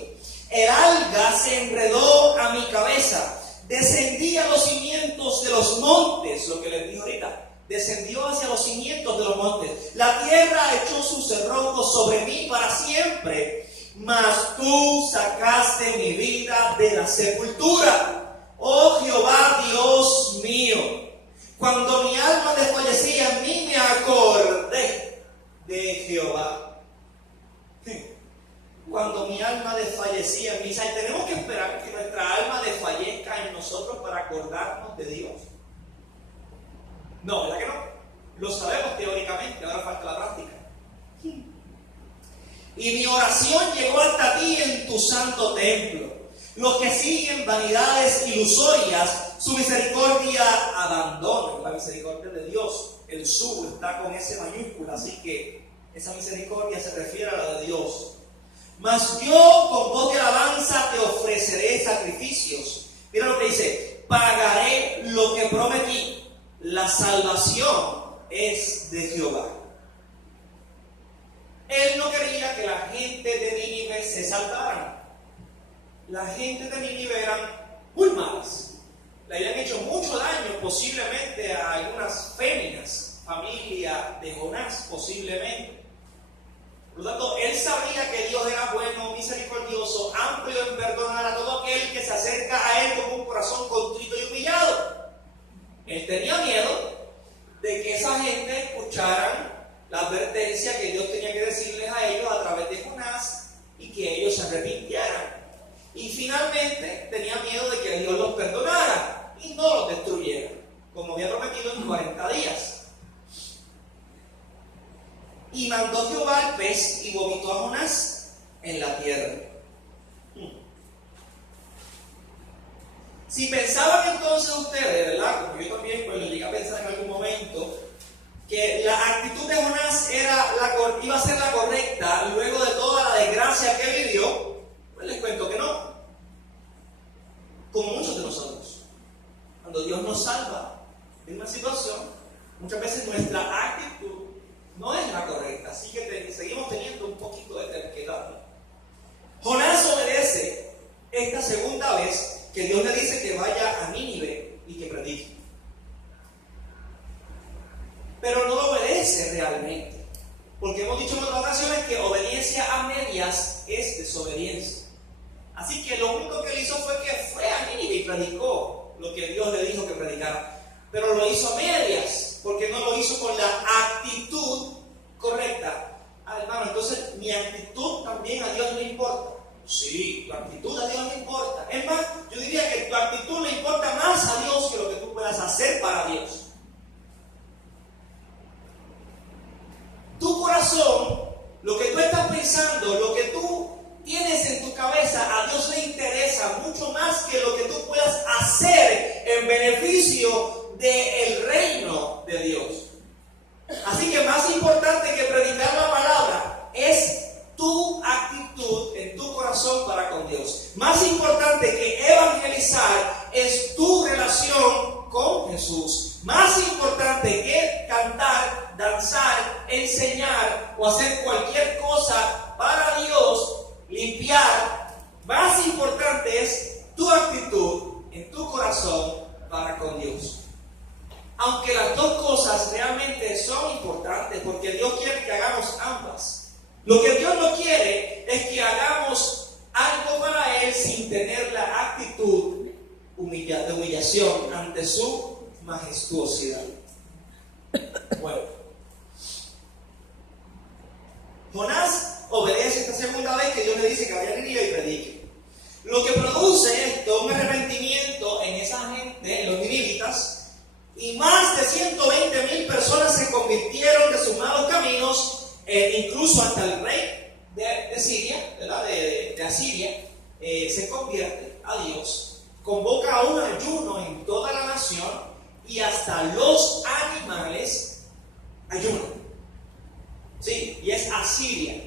El alga se enredó a mi cabeza. Descendí a los cimientos de los montes, lo que les dije ahorita. Descendió hacia los cimientos de los montes. La tierra echó sus cerrojos sobre mí para siempre. Mas tú sacaste mi vida de la sepultura. Oh Jehová, Dios mío. Cuando mi alma desfallecía en mí, me acordé de Jehová. Cuando mi alma desfallecía en mí. ¿Sabes? Tenemos que esperar que nuestra alma desfallezca en nosotros para acordarnos de Dios. No, ¿verdad que no? Lo sabemos teóricamente, ahora falta la práctica. Y mi oración llegó hasta ti en tu santo templo. Los que siguen vanidades ilusorias, su misericordia abandonan. La misericordia de Dios, el su está con S mayúscula, así que esa misericordia se refiere a la de Dios. Mas yo con voz de alabanza te ofreceré sacrificios. Mira lo que dice: pagaré lo que prometí. La salvación es de Jehová. Él no quería que la gente de Nínive se salvaran. La gente de Nínive eran muy malas. Le habían hecho mucho daño, posiblemente a algunas féminas, familia de Jonás, posiblemente. Por lo tanto, él sabía que Dios era bueno, misericordioso, amplio en perdonar a todo aquel que se acerca a él con un corazón contrito y humillado. Él tenía miedo de que esa gente escucharan la advertencia que Dios tenía que decirles a ellos a través de Jonás y que ellos se arrepintieran. Y finalmente tenía miedo de que Dios los perdonara y no los destruyera, como había prometido en 40 días. Y mandó Jehová al pez y vomitó a Jonás en la tierra. Si pensaban entonces ustedes, ¿verdad? Como yo también pues, lo llegué a pensar en algún momento, que la actitud de Jonás iba a ser la correcta luego de toda la desgracia que vivió, pues les cuento que no. Como muchos de nosotros, cuando Dios nos salva en una situación, muchas veces nuestra actitud no es la correcta, así que seguimos teniendo un poquito de terquedad. Jonás obedece esta segunda vez que Dios le dice que vaya a Nínive y que predique. Pero no lo obedece realmente, porque hemos dicho en otras ocasiones que obediencia a medias es desobediencia. Así que lo único que él hizo fue que fue a Nínive y predicó lo que Dios le dijo que predicara. Pero lo hizo a medias, porque no lo hizo con la actitud correcta. Hermano, entonces mi actitud también a Dios le importa. Sí, tu actitud a Dios le importa. Es más, yo diría que tu actitud le importa más a Dios que lo que tú puedas hacer para Dios. Tu corazón, lo que tú estás pensando, lo que tú tienes en tu cabeza, a Dios le interesa mucho más que lo que tú puedas hacer en beneficio del reino de Dios. Así que más importante que predicar la palabra es tu actitud en tu corazón para con Dios. Más importante que evangelizar es tu relación con Jesús. Más importante que cantar, danzar, enseñar o hacer cualquier cosa para Dios, limpiar, más importante es tu actitud en tu corazón para con Dios. Aunque las dos cosas realmente son importantes, porque Dios quiere que hagamos ambas. Lo que Dios no quiere es que hagamos algo para Él sin tener la actitud de humillación ante su majestuosidad. Bueno, Jonás obedece esta segunda vez que Dios le dice que vaya a Nínive y predique. Lo que produce esto, un arrepentimiento en esa gente, en los ninivitas, y más de 120,000 personas se convirtieron de sus malos caminos, incluso hasta el rey de Siria, ¿verdad? de Asiria, se convierte a Dios, convoca un ayuno en toda la nación y hasta los animales ayunan. Sí, y es Asiria.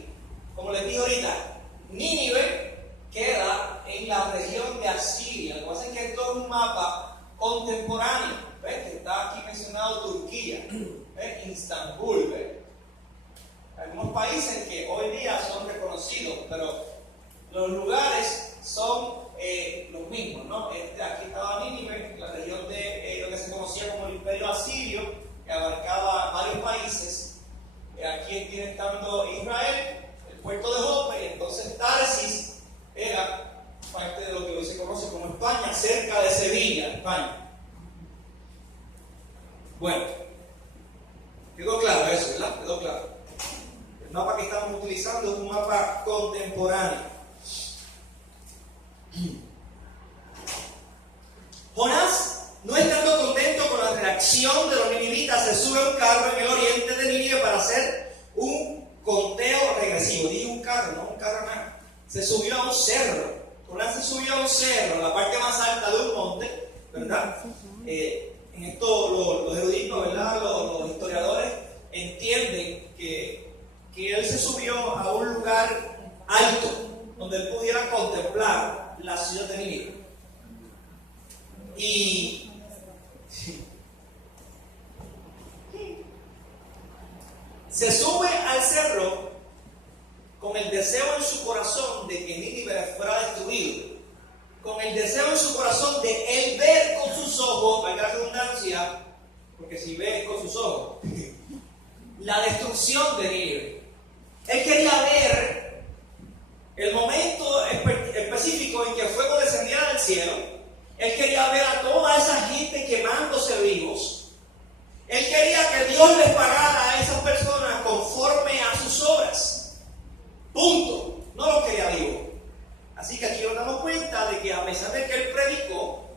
Como les dije ahorita, Nínive queda en la región de Asiria. Lo que pasa es que esto es un mapa contemporáneo. ¿Ves? Que está aquí mencionado Turquía, ¿ves? Istambul, ¿ves? Algunos países que hoy día son reconocidos, pero los lugares son los mismos, ¿no? Aquí estaba Nínive, la región de lo que se conocía como el Imperio Asirio, que abarcaba varios países. Aquí tiene estando Israel, el puerto de Jope, y entonces Tarsis era parte de lo que hoy se conoce como España, cerca de Sevilla, España. Bueno, quedó claro eso, ¿verdad? Quedó claro. El mapa que estamos utilizando es un mapa contemporáneo. Jonás, no estando contento con la reacción de los ninivitas, se sube a un carro en el oriente de Nínive para hacer un conteo regresivo. Dije un carro, no un carro nada. Se subió a un cerro. Jonás se subió a un cerro, a la parte más alta de un monte, ¿verdad? En esto los eruditos, ¿verdad? Los historiadores entienden que él se subió a un lugar alto donde él pudiera contemplar la ciudad de Nínive. Y se sube al cerro con el deseo en su corazón de que Nínive fuera destruido, con el deseo en su corazón de él ver con sus ojos, valga la redundancia, porque si ves con sus ojos, la destrucción de Nínive. Él quería ver el momento específico en que el fuego descendiera del cielo. Él quería ver a toda esa gente quemándose vivos. Él quería que Dios les pagara a esas personas conforme a sus obras. Punto. No los quería vivos. Así que aquí nos damos cuenta de que a pesar de que él predicó,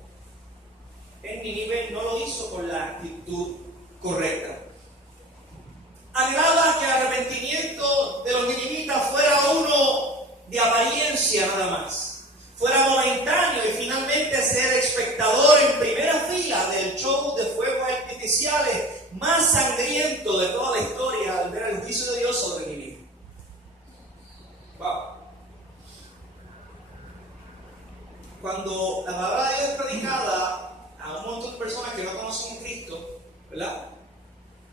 en Nínive no lo hizo con la actitud correcta. Anhelaba que el arrepentimiento de los ninivitas fuera uno de apariencia nada más, fuera momentáneo y finalmente ser espectador en primera fila del show de fuegos artificiales más sangriento cuando la palabra de Dios es predicada a un montón de personas que no conocen a Cristo, ¿verdad?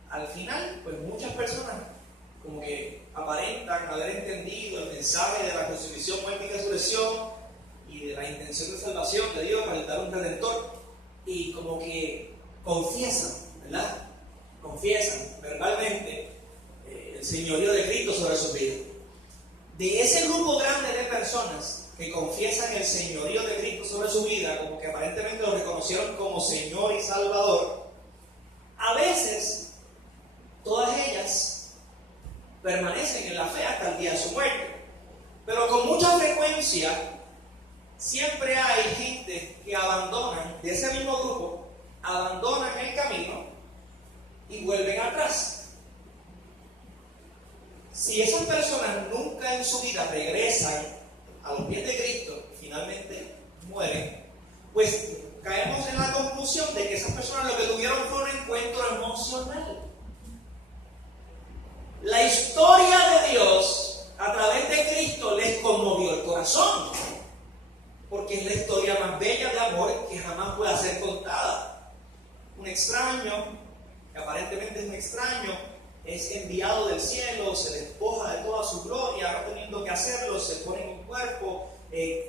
Al final, pues muchas personas como que aparentan haber entendido el mensaje de la crucifixión, muerte y resurrección y de la intención de salvación de Dios para dar un redentor, y como que confiesan, ¿verdad? Confiesan verbalmente el señorío de Cristo sobre sus vidas. De ese grupo grande de personas que confiesan el señorío de Cristo sobre su vida, como que aparentemente lo reconocieron como Señor y Salvador, a veces todas ellas permanecen en la fe hasta el día de su muerte. Pero con mucha frecuencia siempre hay gente que abandonan, de ese mismo grupo, abandonan el camino y vuelven atrás. Si esas personas nunca en su vida regresan a los pies de Cristo, finalmente mueren, pues caemos en la conclusión de que esas personas lo que tuvieron fue un encuentro emocional. La historia de Dios a través de Cristo les conmovió el corazón, porque es la historia más bella de amor que jamás pueda ser contada. Un extraño, que aparentemente es un extraño, es enviado del cielo, se despoja de toda su gloria, no teniendo que hacerlo, se pone en un cuerpo,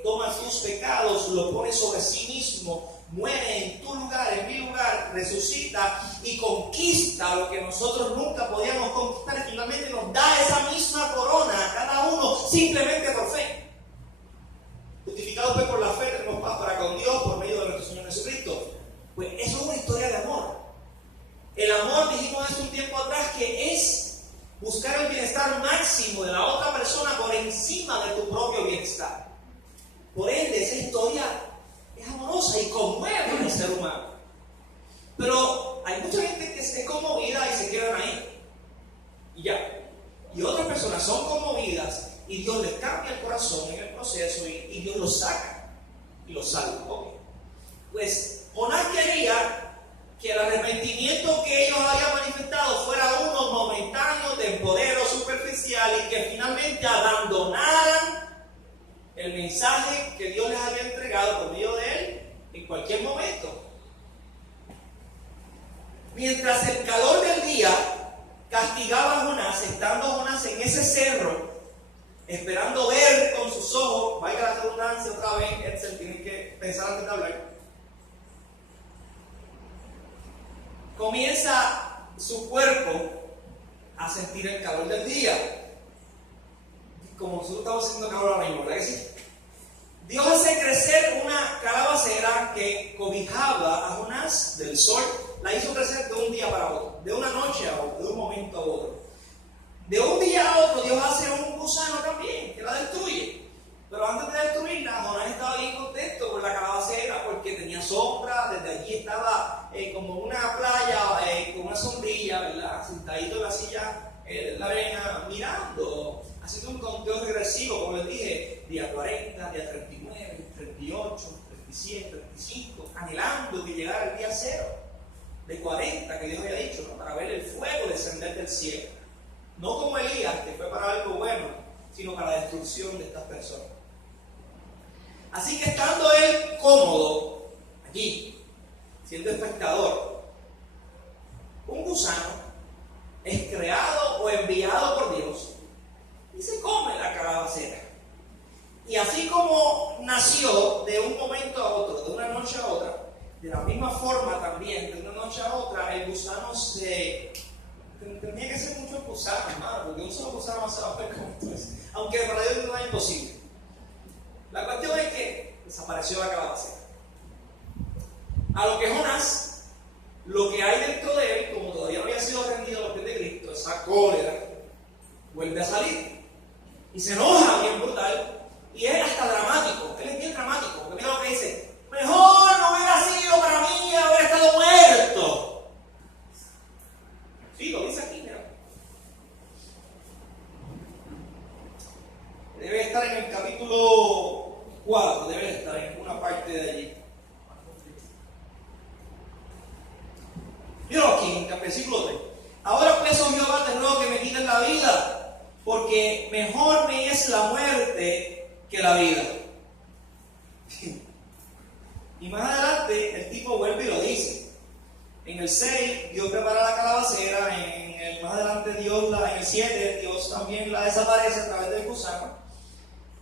toma sus pecados, lo pone sobre sí mismo, muere en tu lugar, en mi lugar, resucita y conquista lo que nosotros nunca podíamos conquistar. Finalmente nos da esa misma corona a cada uno, simplemente por fe. Justificados pues por la fe, tenemos paz para con Dios por medio de nuestro Señor Jesucristo. Pues eso es una historia de amor. El amor, dijimos hace un tiempo atrás, que es buscar el bienestar máximo de la otra persona por encima de tu propio bienestar. Por ende, esa historia es amorosa y conmueve al ser humano. Pero hay mucha gente que se conmovida y se quedan ahí. Y ya. Y otras personas son conmovidas y Dios les cambia el corazón en el proceso y Dios los saca y los salva. ¿Okay? Pues Jonás quería que el arrepentimiento que ellos habían manifestado fuera uno momentáneo, temporero, superficial, y que finalmente abandonaran el mensaje que Dios les había entregado por medio de él en cualquier momento. Mientras el calor del día castigaba a Jonás, estando Jonás en ese cerro, esperando ver con sus ojos, vaya la redundancia otra vez, Edsel, tienen que pensar antes de hablar. Comienza su cuerpo a sentir el calor del día. Como nosotros estamos haciendo calor ahora mismo, ¿verdad que sí? Dios hace crecer una calabacera que cobijaba a Jonás del sol. La hizo crecer de un día para otro, de una noche a otra, de un momento a otro. De un día a otro Dios hace un gusano también, que la destruye. Pero antes de destruirla, Jonás estaba bien contento con la calabacera porque tenía sombra. Desde allí estaba como una playa con una sombrilla, ¿verdad? Sentadito en la silla de la arena, mirando, haciendo un conteo regresivo, como les dije, día 40, día 39, 38, 37, 35, anhelando que llegara el día 0 de 40 que Dios había dicho, ¿no? Para ver el fuego descender del cielo. No como Elías, que fue para algo bueno, sino para la destrucción de estas personas. Así que estando él cómodo allí, siendo espectador, un gusano es creado o enviado por Dios y se come la calabacera. Y así como nació de un momento a otro, de una noche a otra, de la misma forma también, de una noche a otra, el gusano tenía que ser mucho gusano, hermano, porque un solo gusano no se va a ver como esto es. Aunque para Dios no es imposible. La cuestión es que desapareció la calabacera. A lo que Jonás, lo que hay dentro de él, como todavía no había sido rendido a los pies de Cristo, esa cólera, vuelve a salir. Y se enoja bien brutal. Y es hasta dramático. Él es bien dramático. Porque mira lo que dice: mejor no hubiera sido para mí haber estado muerto. Sí, lo dice aquí, mira. Debe estar en el capítulo 4, debe estar en alguna parte de allí. Mira aquí, en el versículo 3. Ahora pues, oh Jehová, te ruego que me quites la vida, porque mejor me es la muerte que la vida. Y más adelante el tipo vuelve y lo dice. En el 6 Dios prepara la calabacera, más adelante en el 7 Dios también la desaparece a través del gusano.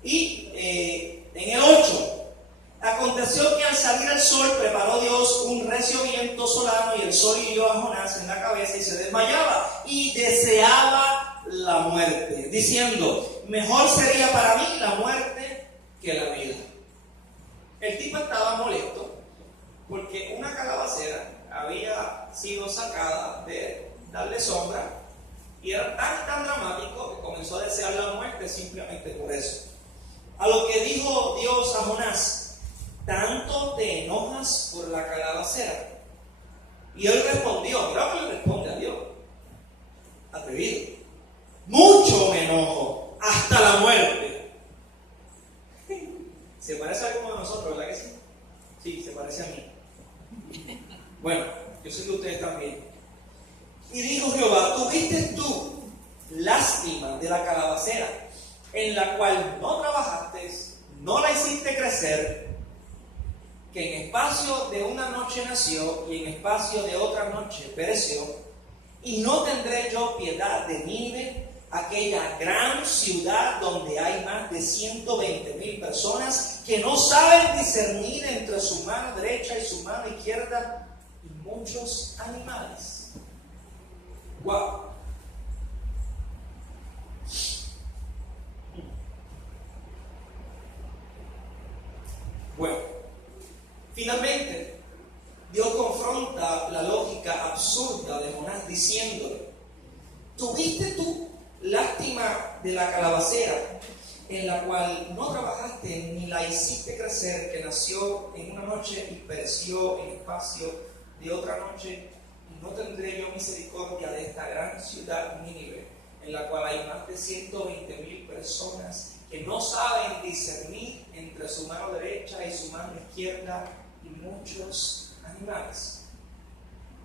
Y en el 8, aconteció que al salir el sol preparó Dios un recio viento solano y el sol hirió a Jonás en la cabeza y se desmayaba y deseaba la muerte, diciendo, mejor sería para mí la muerte que la vida. El tipo estaba molesto porque una calabacera había sido sacada de darle sombra y era tan dramático que comenzó a desear la muerte simplemente por eso. A lo que dijo Dios a Jonás, ¿tanto te enojas por la calabacera? Y él respondió, mira que le responde a Dios, atrevido, mucho me enojo, hasta la muerte. Se parece a alguno de nosotros, ¿verdad que sí? Sí, se parece a mí. Bueno, yo sé que ustedes también. Y dijo Jehová, ¿tuviste tú lástima de la calabacera, en la cual no trabajaste, no la hiciste crecer, que en espacio de una noche nació y en espacio de otra noche pereció? Y no tendré yo piedad de Nínive, aquella gran ciudad donde hay más de 120,000 personas que no saben discernir entre su mano derecha y su mano izquierda, y muchos animales. ¡Wow! Bueno, finalmente, Dios confronta la lógica absurda de Jonás diciéndole, ¿tuviste tú lástima de la calabacera, en la cual no trabajaste ni la hiciste crecer, que nació en una noche y pereció en espacio de otra noche? Y no tendré yo misericordia de esta gran ciudad Nínive, en la cual hay más de 120,000 personas que no saben discernir entre su mano derecha y su mano izquierda, y muchos animales.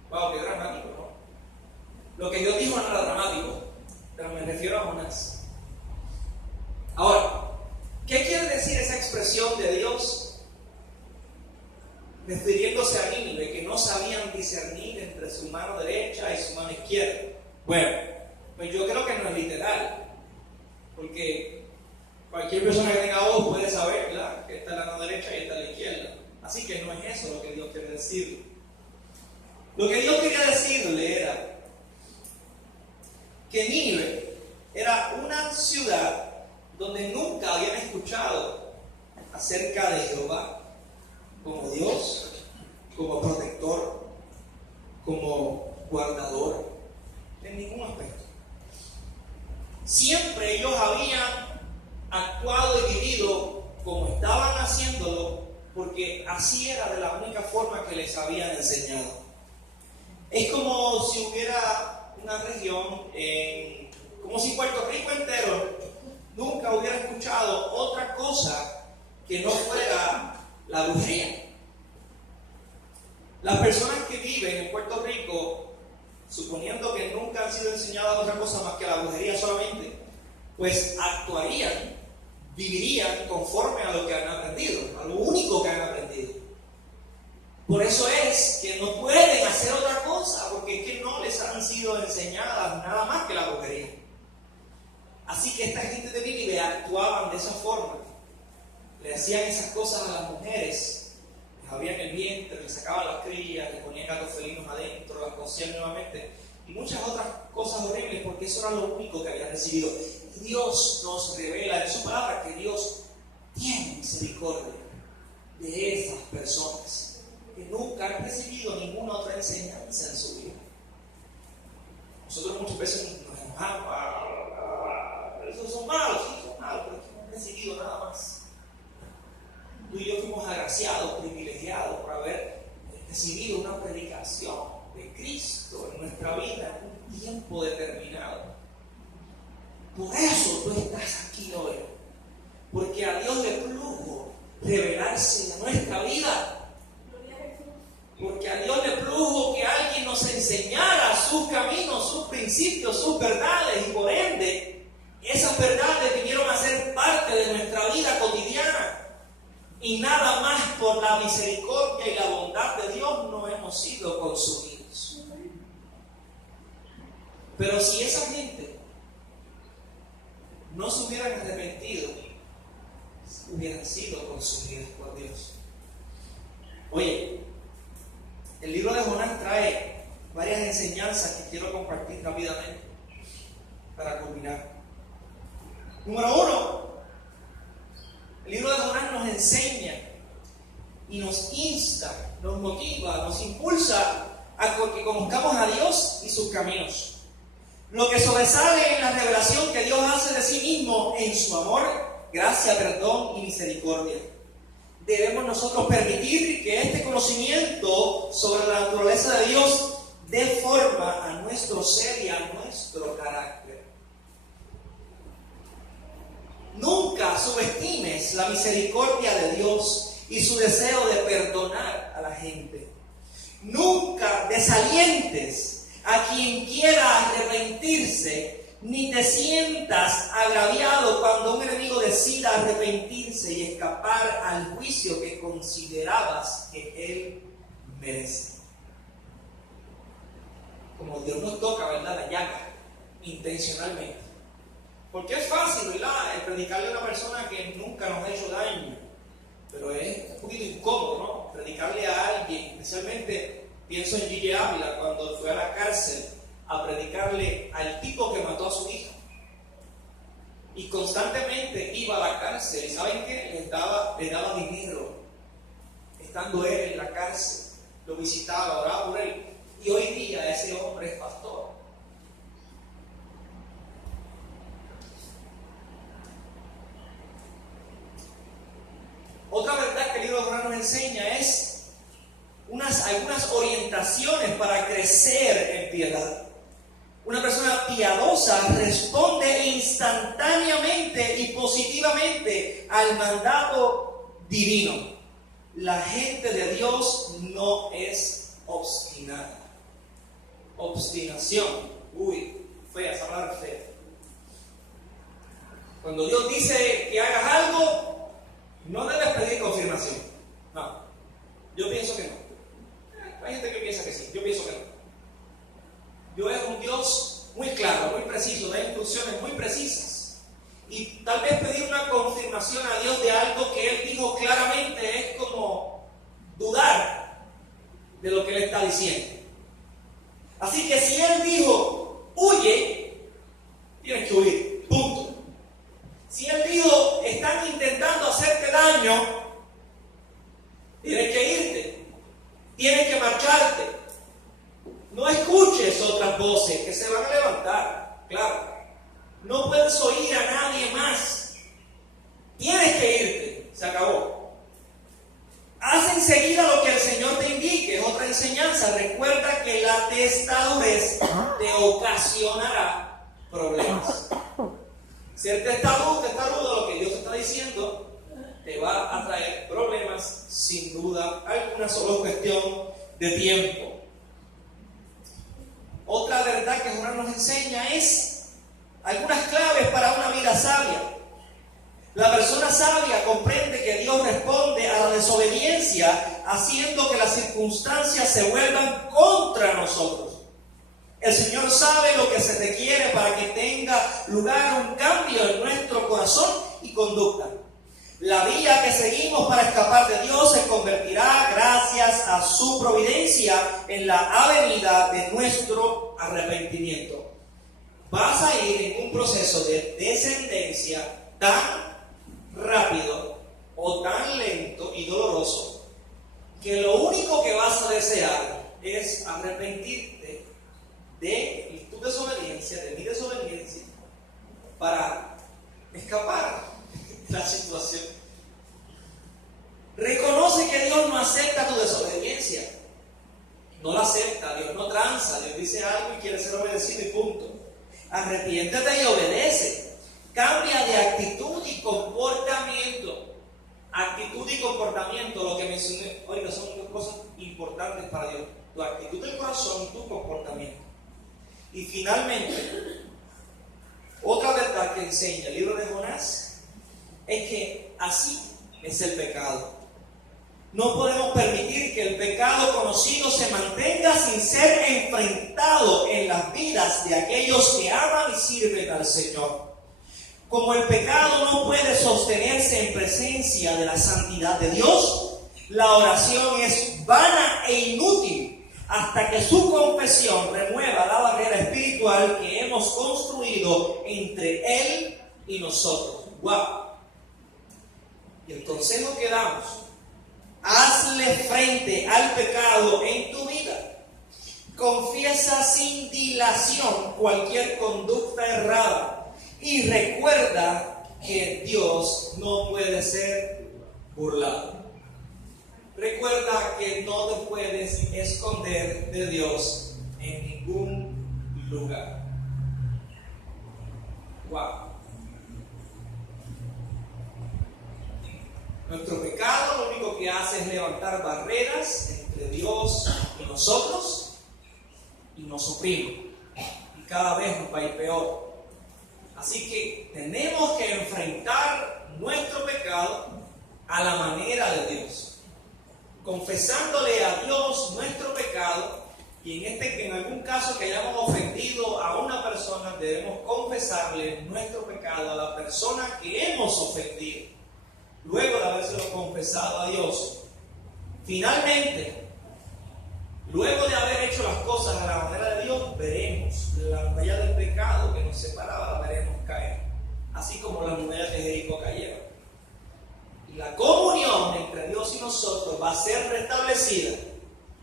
Wow, qué dramático, ¿no? Lo que Dios dijo no era dramático, pero me refiero a Jonás. Ahora, ¿qué quiere decir esa expresión de Dios refiriéndose a Nínive, que no sabían discernir entre su mano derecha y su mano izquierda? Bueno, pues yo creo que no es literal, porque cualquier persona que tenga ojos puede saber, ¿verdad?, que esta es la mano derecha y esta es la izquierda. Así que no es eso lo que Dios quiere decirle. Lo que Dios quería decirle era que Nínive era una ciudad donde nunca habían escuchado acerca de Jehová como Dios, como protector, como guardador, en ningún aspecto. Siempre ellos habían actuado y vivido como estaban haciéndolo, porque así era de la única forma que les habían enseñado. Es como si hubiera una región, como si Puerto Rico entero nunca hubiera escuchado otra cosa que no fuera la brujería. Las personas que viven en Puerto Rico, suponiendo que nunca han sido enseñadas otra cosa más que la brujería solamente, pues actuarían, vivirían conforme a lo que han aprendido, a lo único que han aprendido. Por eso es que no pueden hacer otra cosa, porque es que no les han sido enseñadas nada más que la brujería. Así que esta gente de Nínive actuaban de esa forma. Le hacían esas cosas a las mujeres, les abrían el vientre, les sacaban las crías, les ponían gatos felinos adentro, las cosían nuevamente, y muchas otras cosas horribles, porque eso era lo único que habían recibido. Y Dios nos revela en su palabra que Dios tiene misericordia de esas personas que nunca han recibido ninguna otra enseñanza en su vida. Nosotros muchas veces nos enojamos, esos son malos, sí, son malos, pero que no han recibido nada más. Tú y yo fuimos agraciados, privilegiados por haber recibido una predicación de Cristo en nuestra vida en un tiempo determinado. Por eso tú estás aquí hoy, porque a Dios le plugo revelarse en nuestra vida. Porque a Dios le plugo que alguien nos enseñara sus caminos, sus principios, sus verdades, y por ende esas verdades vinieron a ser parte de nuestra vida cotidiana. y nada más por la misericordia y la bondad de Dios no hemos sido consumidos. Pero si esa gente no se hubieran arrepentido, hubieran sido consumidos por Dios. Oye, el libro de Jonás trae varias enseñanzas que quiero compartir rápidamente para culminar. Número 1, el libro de Jonás nos enseña y nos insta, nos motiva, nos impulsa a que conozcamos a Dios y sus caminos. Lo que sobresale en la revelación que Dios hace de sí mismo en su amor, gracia, perdón y misericordia. Debemos nosotros permitir que este conocimiento sobre la naturaleza de Dios dé forma a nuestro ser y a nuestro carácter. Nunca subestimes la misericordia de Dios y su deseo de perdonar a la gente. Nunca desalientes a quien quiera arrepentirse, ni te sientas agraviado cuando un enemigo decida arrepentirse y escapar al juicio que considerabas que él merece. Como Dios nos toca, ¿verdad?, la llaga, intencionalmente. Porque es fácil, ¿verdad?, predicarle a una persona que nunca nos ha hecho daño. Pero es un poquito incómodo, ¿no? Predicarle a alguien, especialmente pienso en Gigi Ávila cuando fue a la cárcel a predicarle al tipo que mató a su hija. Y constantemente iba a la cárcel y ¿saben qué? Le daba dinero. Estando él en la cárcel, lo visitaba, oraba por él. Y hoy día ese hombre es pastor. Otra verdad que el libro de Jonás nos enseña es algunas orientaciones para crecer en piedad. Una persona piadosa responde instantáneamente y positivamente al mandato divino. La gente de Dios no es obstinada. Obstinación. Fea, esa palabra fea. Cuando Dios dice que hagas algo, no debes pedir confirmación. No. Yo pienso que no. Hay gente que piensa que sí. Yo pienso que no. Dios es un Dios muy claro, muy preciso, da instrucciones muy precisas. Y tal vez pedir una confirmación a Dios de algo que Él dijo claramente es como dudar de lo que Él está diciendo. Así que si Él dijo, huye, tienes que huir, punto. Si Él dijo, están intentando hacerte daño, tienes que irte, tienes que marcharte. No escuches otras voces que se van a levantar, claro. No puedes oír a nadie más. Tienes que irte, se acabó. Haz enseguida lo que el Señor te indique, es otra enseñanza. Recuerda que la testadurez te ocasionará problemas. Ser testarudo de lo que Dios te está diciendo, te va a traer problemas, sin duda alguna, solo cuestión de tiempo. Otra verdad que Jonás nos enseña es algunas claves para una vida sabia. La persona sabia comprende que Dios responde a la desobediencia haciendo que las circunstancias se vuelvan contra nosotros. El Señor sabe lo que se requiere para que tenga lugar un cambio en nuestro corazón y conducta. La vía que seguimos para escapar de Dios se convertirá, gracias a su providencia, en la avenida de nuestro arrepentimiento. Vas a ir en un proceso de descendencia tan rápido o tan lento y doloroso que lo único que vas a desear es arrepentirte de tu desobediencia, de mi desobediencia, para escapar de la situación. Reconoce que Dios no acepta tu desobediencia. No la acepta, Dios no tranza. Dios dice algo y quiere ser obedecido y punto. Arrepiéntete y obedece. Cambia de actitud y comportamiento. Actitud y comportamiento, lo que mencioné, oiga, son dos cosas importantes para Dios. Tu actitud del corazón y tu comportamiento. Y finalmente, otra verdad que enseña el libro de Jonás es que así es el pecado. No podemos permitir que el pecado conocido se mantenga sin ser enfrentado en las vidas de aquellos que aman y sirven al Señor. Como el pecado no puede sostenerse en presencia de la santidad de Dios, la oración es vana e inútil hasta que su confesión remueva la barrera espiritual que hemos construido entre Él y nosotros. ¡Wow! Y el consejo que damos: hazle frente al pecado en tu vida. Confiesa sin dilación cualquier conducta errada. Y recuerda que Dios no puede ser burlado. Recuerda que no te puedes esconder de Dios en ningún lugar. Wow. Nuestro pecado lo único que hace es levantar barreras entre Dios y nosotros y nos oprime. Y cada vez nos va a ir peor. Así que tenemos que enfrentar nuestro pecado a la manera de Dios, confesándole a Dios nuestro pecado, y en algún caso que hayamos ofendido a una persona, debemos confesarle nuestro pecado a la persona que hemos ofendido, luego de habérselo confesado a Dios. Finalmente, luego de haber hecho las cosas a la manera de Dios, veremos la muralla del pecado que nos separaba, la veremos caer, así como las murallas de Jericó cayeron. Y la comunión entre Dios y nosotros va a ser restablecida,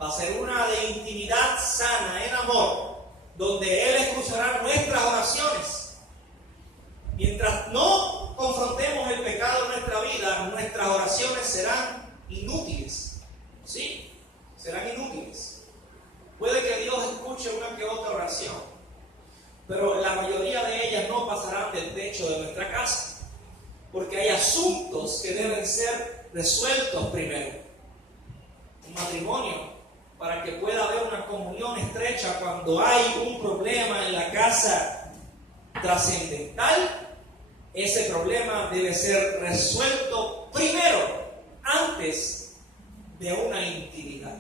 va a ser una de intimidad sana en amor, donde Él escuchará nuestras oraciones. Mientras no confrontemos el pecado en nuestra vida, nuestras oraciones serán inútiles. ¿Sí? Serán inútiles. Puede que Dios escuche una que otra oración, pero la mayoría de ellas no pasarán del techo de nuestra casa, porque hay asuntos que deben ser resueltos primero. Un matrimonio, para que pueda haber una comunión estrecha cuando hay un problema en la casa trascendental, ese problema debe ser resuelto primero, antes de una intimidad.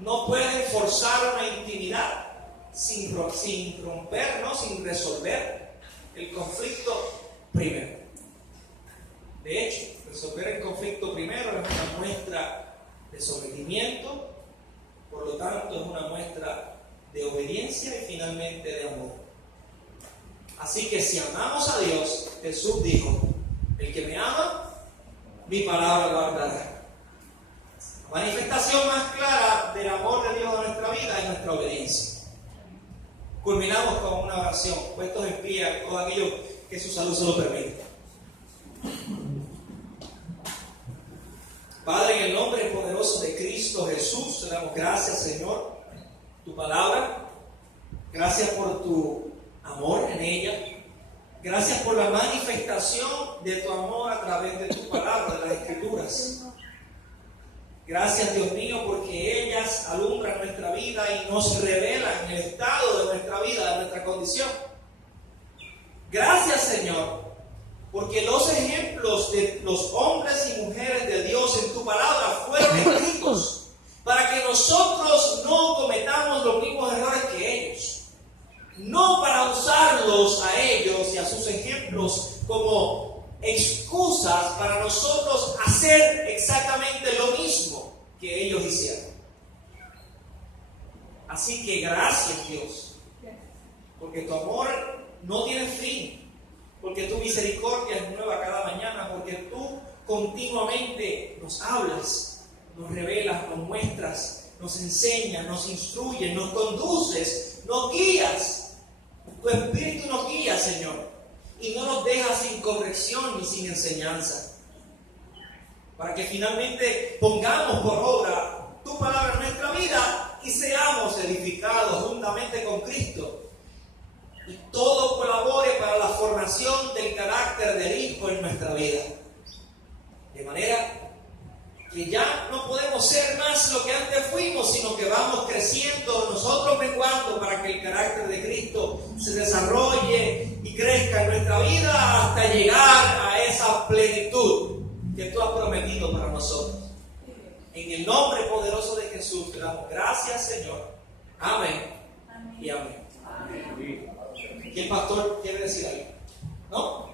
No pueden forzar una intimidad sin romper, ¿no? Sin resolver el conflicto primero. De hecho, resolver el conflicto primero es una muestra de sometimiento, por lo tanto es una muestra de obediencia y finalmente de amor. Así que si amamos a Dios, Jesús dijo: el que me ama, mi palabra guardará. La manifestación más clara del amor de Dios en nuestra vida es nuestra obediencia. Culminamos con una oración, puestos en pie, todo aquello que su salud se lo permita. Padre, en el nombre poderoso de Cristo Jesús, te damos gracias, Señor, tu palabra. Gracias por tu amor en ella. Gracias por la manifestación de tu amor a través de tu palabra, de las Escrituras. Gracias, Dios mío, porque ellas alumbran nuestra vida y nos revelan el estado de nuestra vida, de nuestra condición. Gracias, Señor, porque los ejemplos de los hombres y mujeres de Dios en tu palabra fueron escritos para que nosotros no cometamos los mismos errores que ellos. No para usarlos a ellos y a sus ejemplos como excusas para nosotros hacer exactamente lo mismo que ellos hicieron. Así que gracias, Dios, porque tu amor no tiene fin, porque tu misericordia es nueva cada mañana, porque tú continuamente nos hablas, nos revelas, nos muestras, nos enseñas, nos instruyes, nos conduces, nos guías. Tu Espíritu nos guía, Señor, y no nos deja sin corrección ni sin enseñanza, para que finalmente pongamos por obra tu palabra en nuestra vida y seamos edificados juntamente con Cristo, y todo colabore para la formación del carácter del Hijo en nuestra vida, de manera que ya no podemos ser más lo que antes fuimos, sino que vamos creciendo, nosotros menguando, para que el carácter de Cristo se desarrolle y crezca en nuestra vida hasta llegar a ese esa plenitud que tú has prometido para nosotros. En el nombre poderoso de Jesús te damos gracias, Señor. Amén y amén. ¿Qué el pastor quiere decir ahí? ¿No?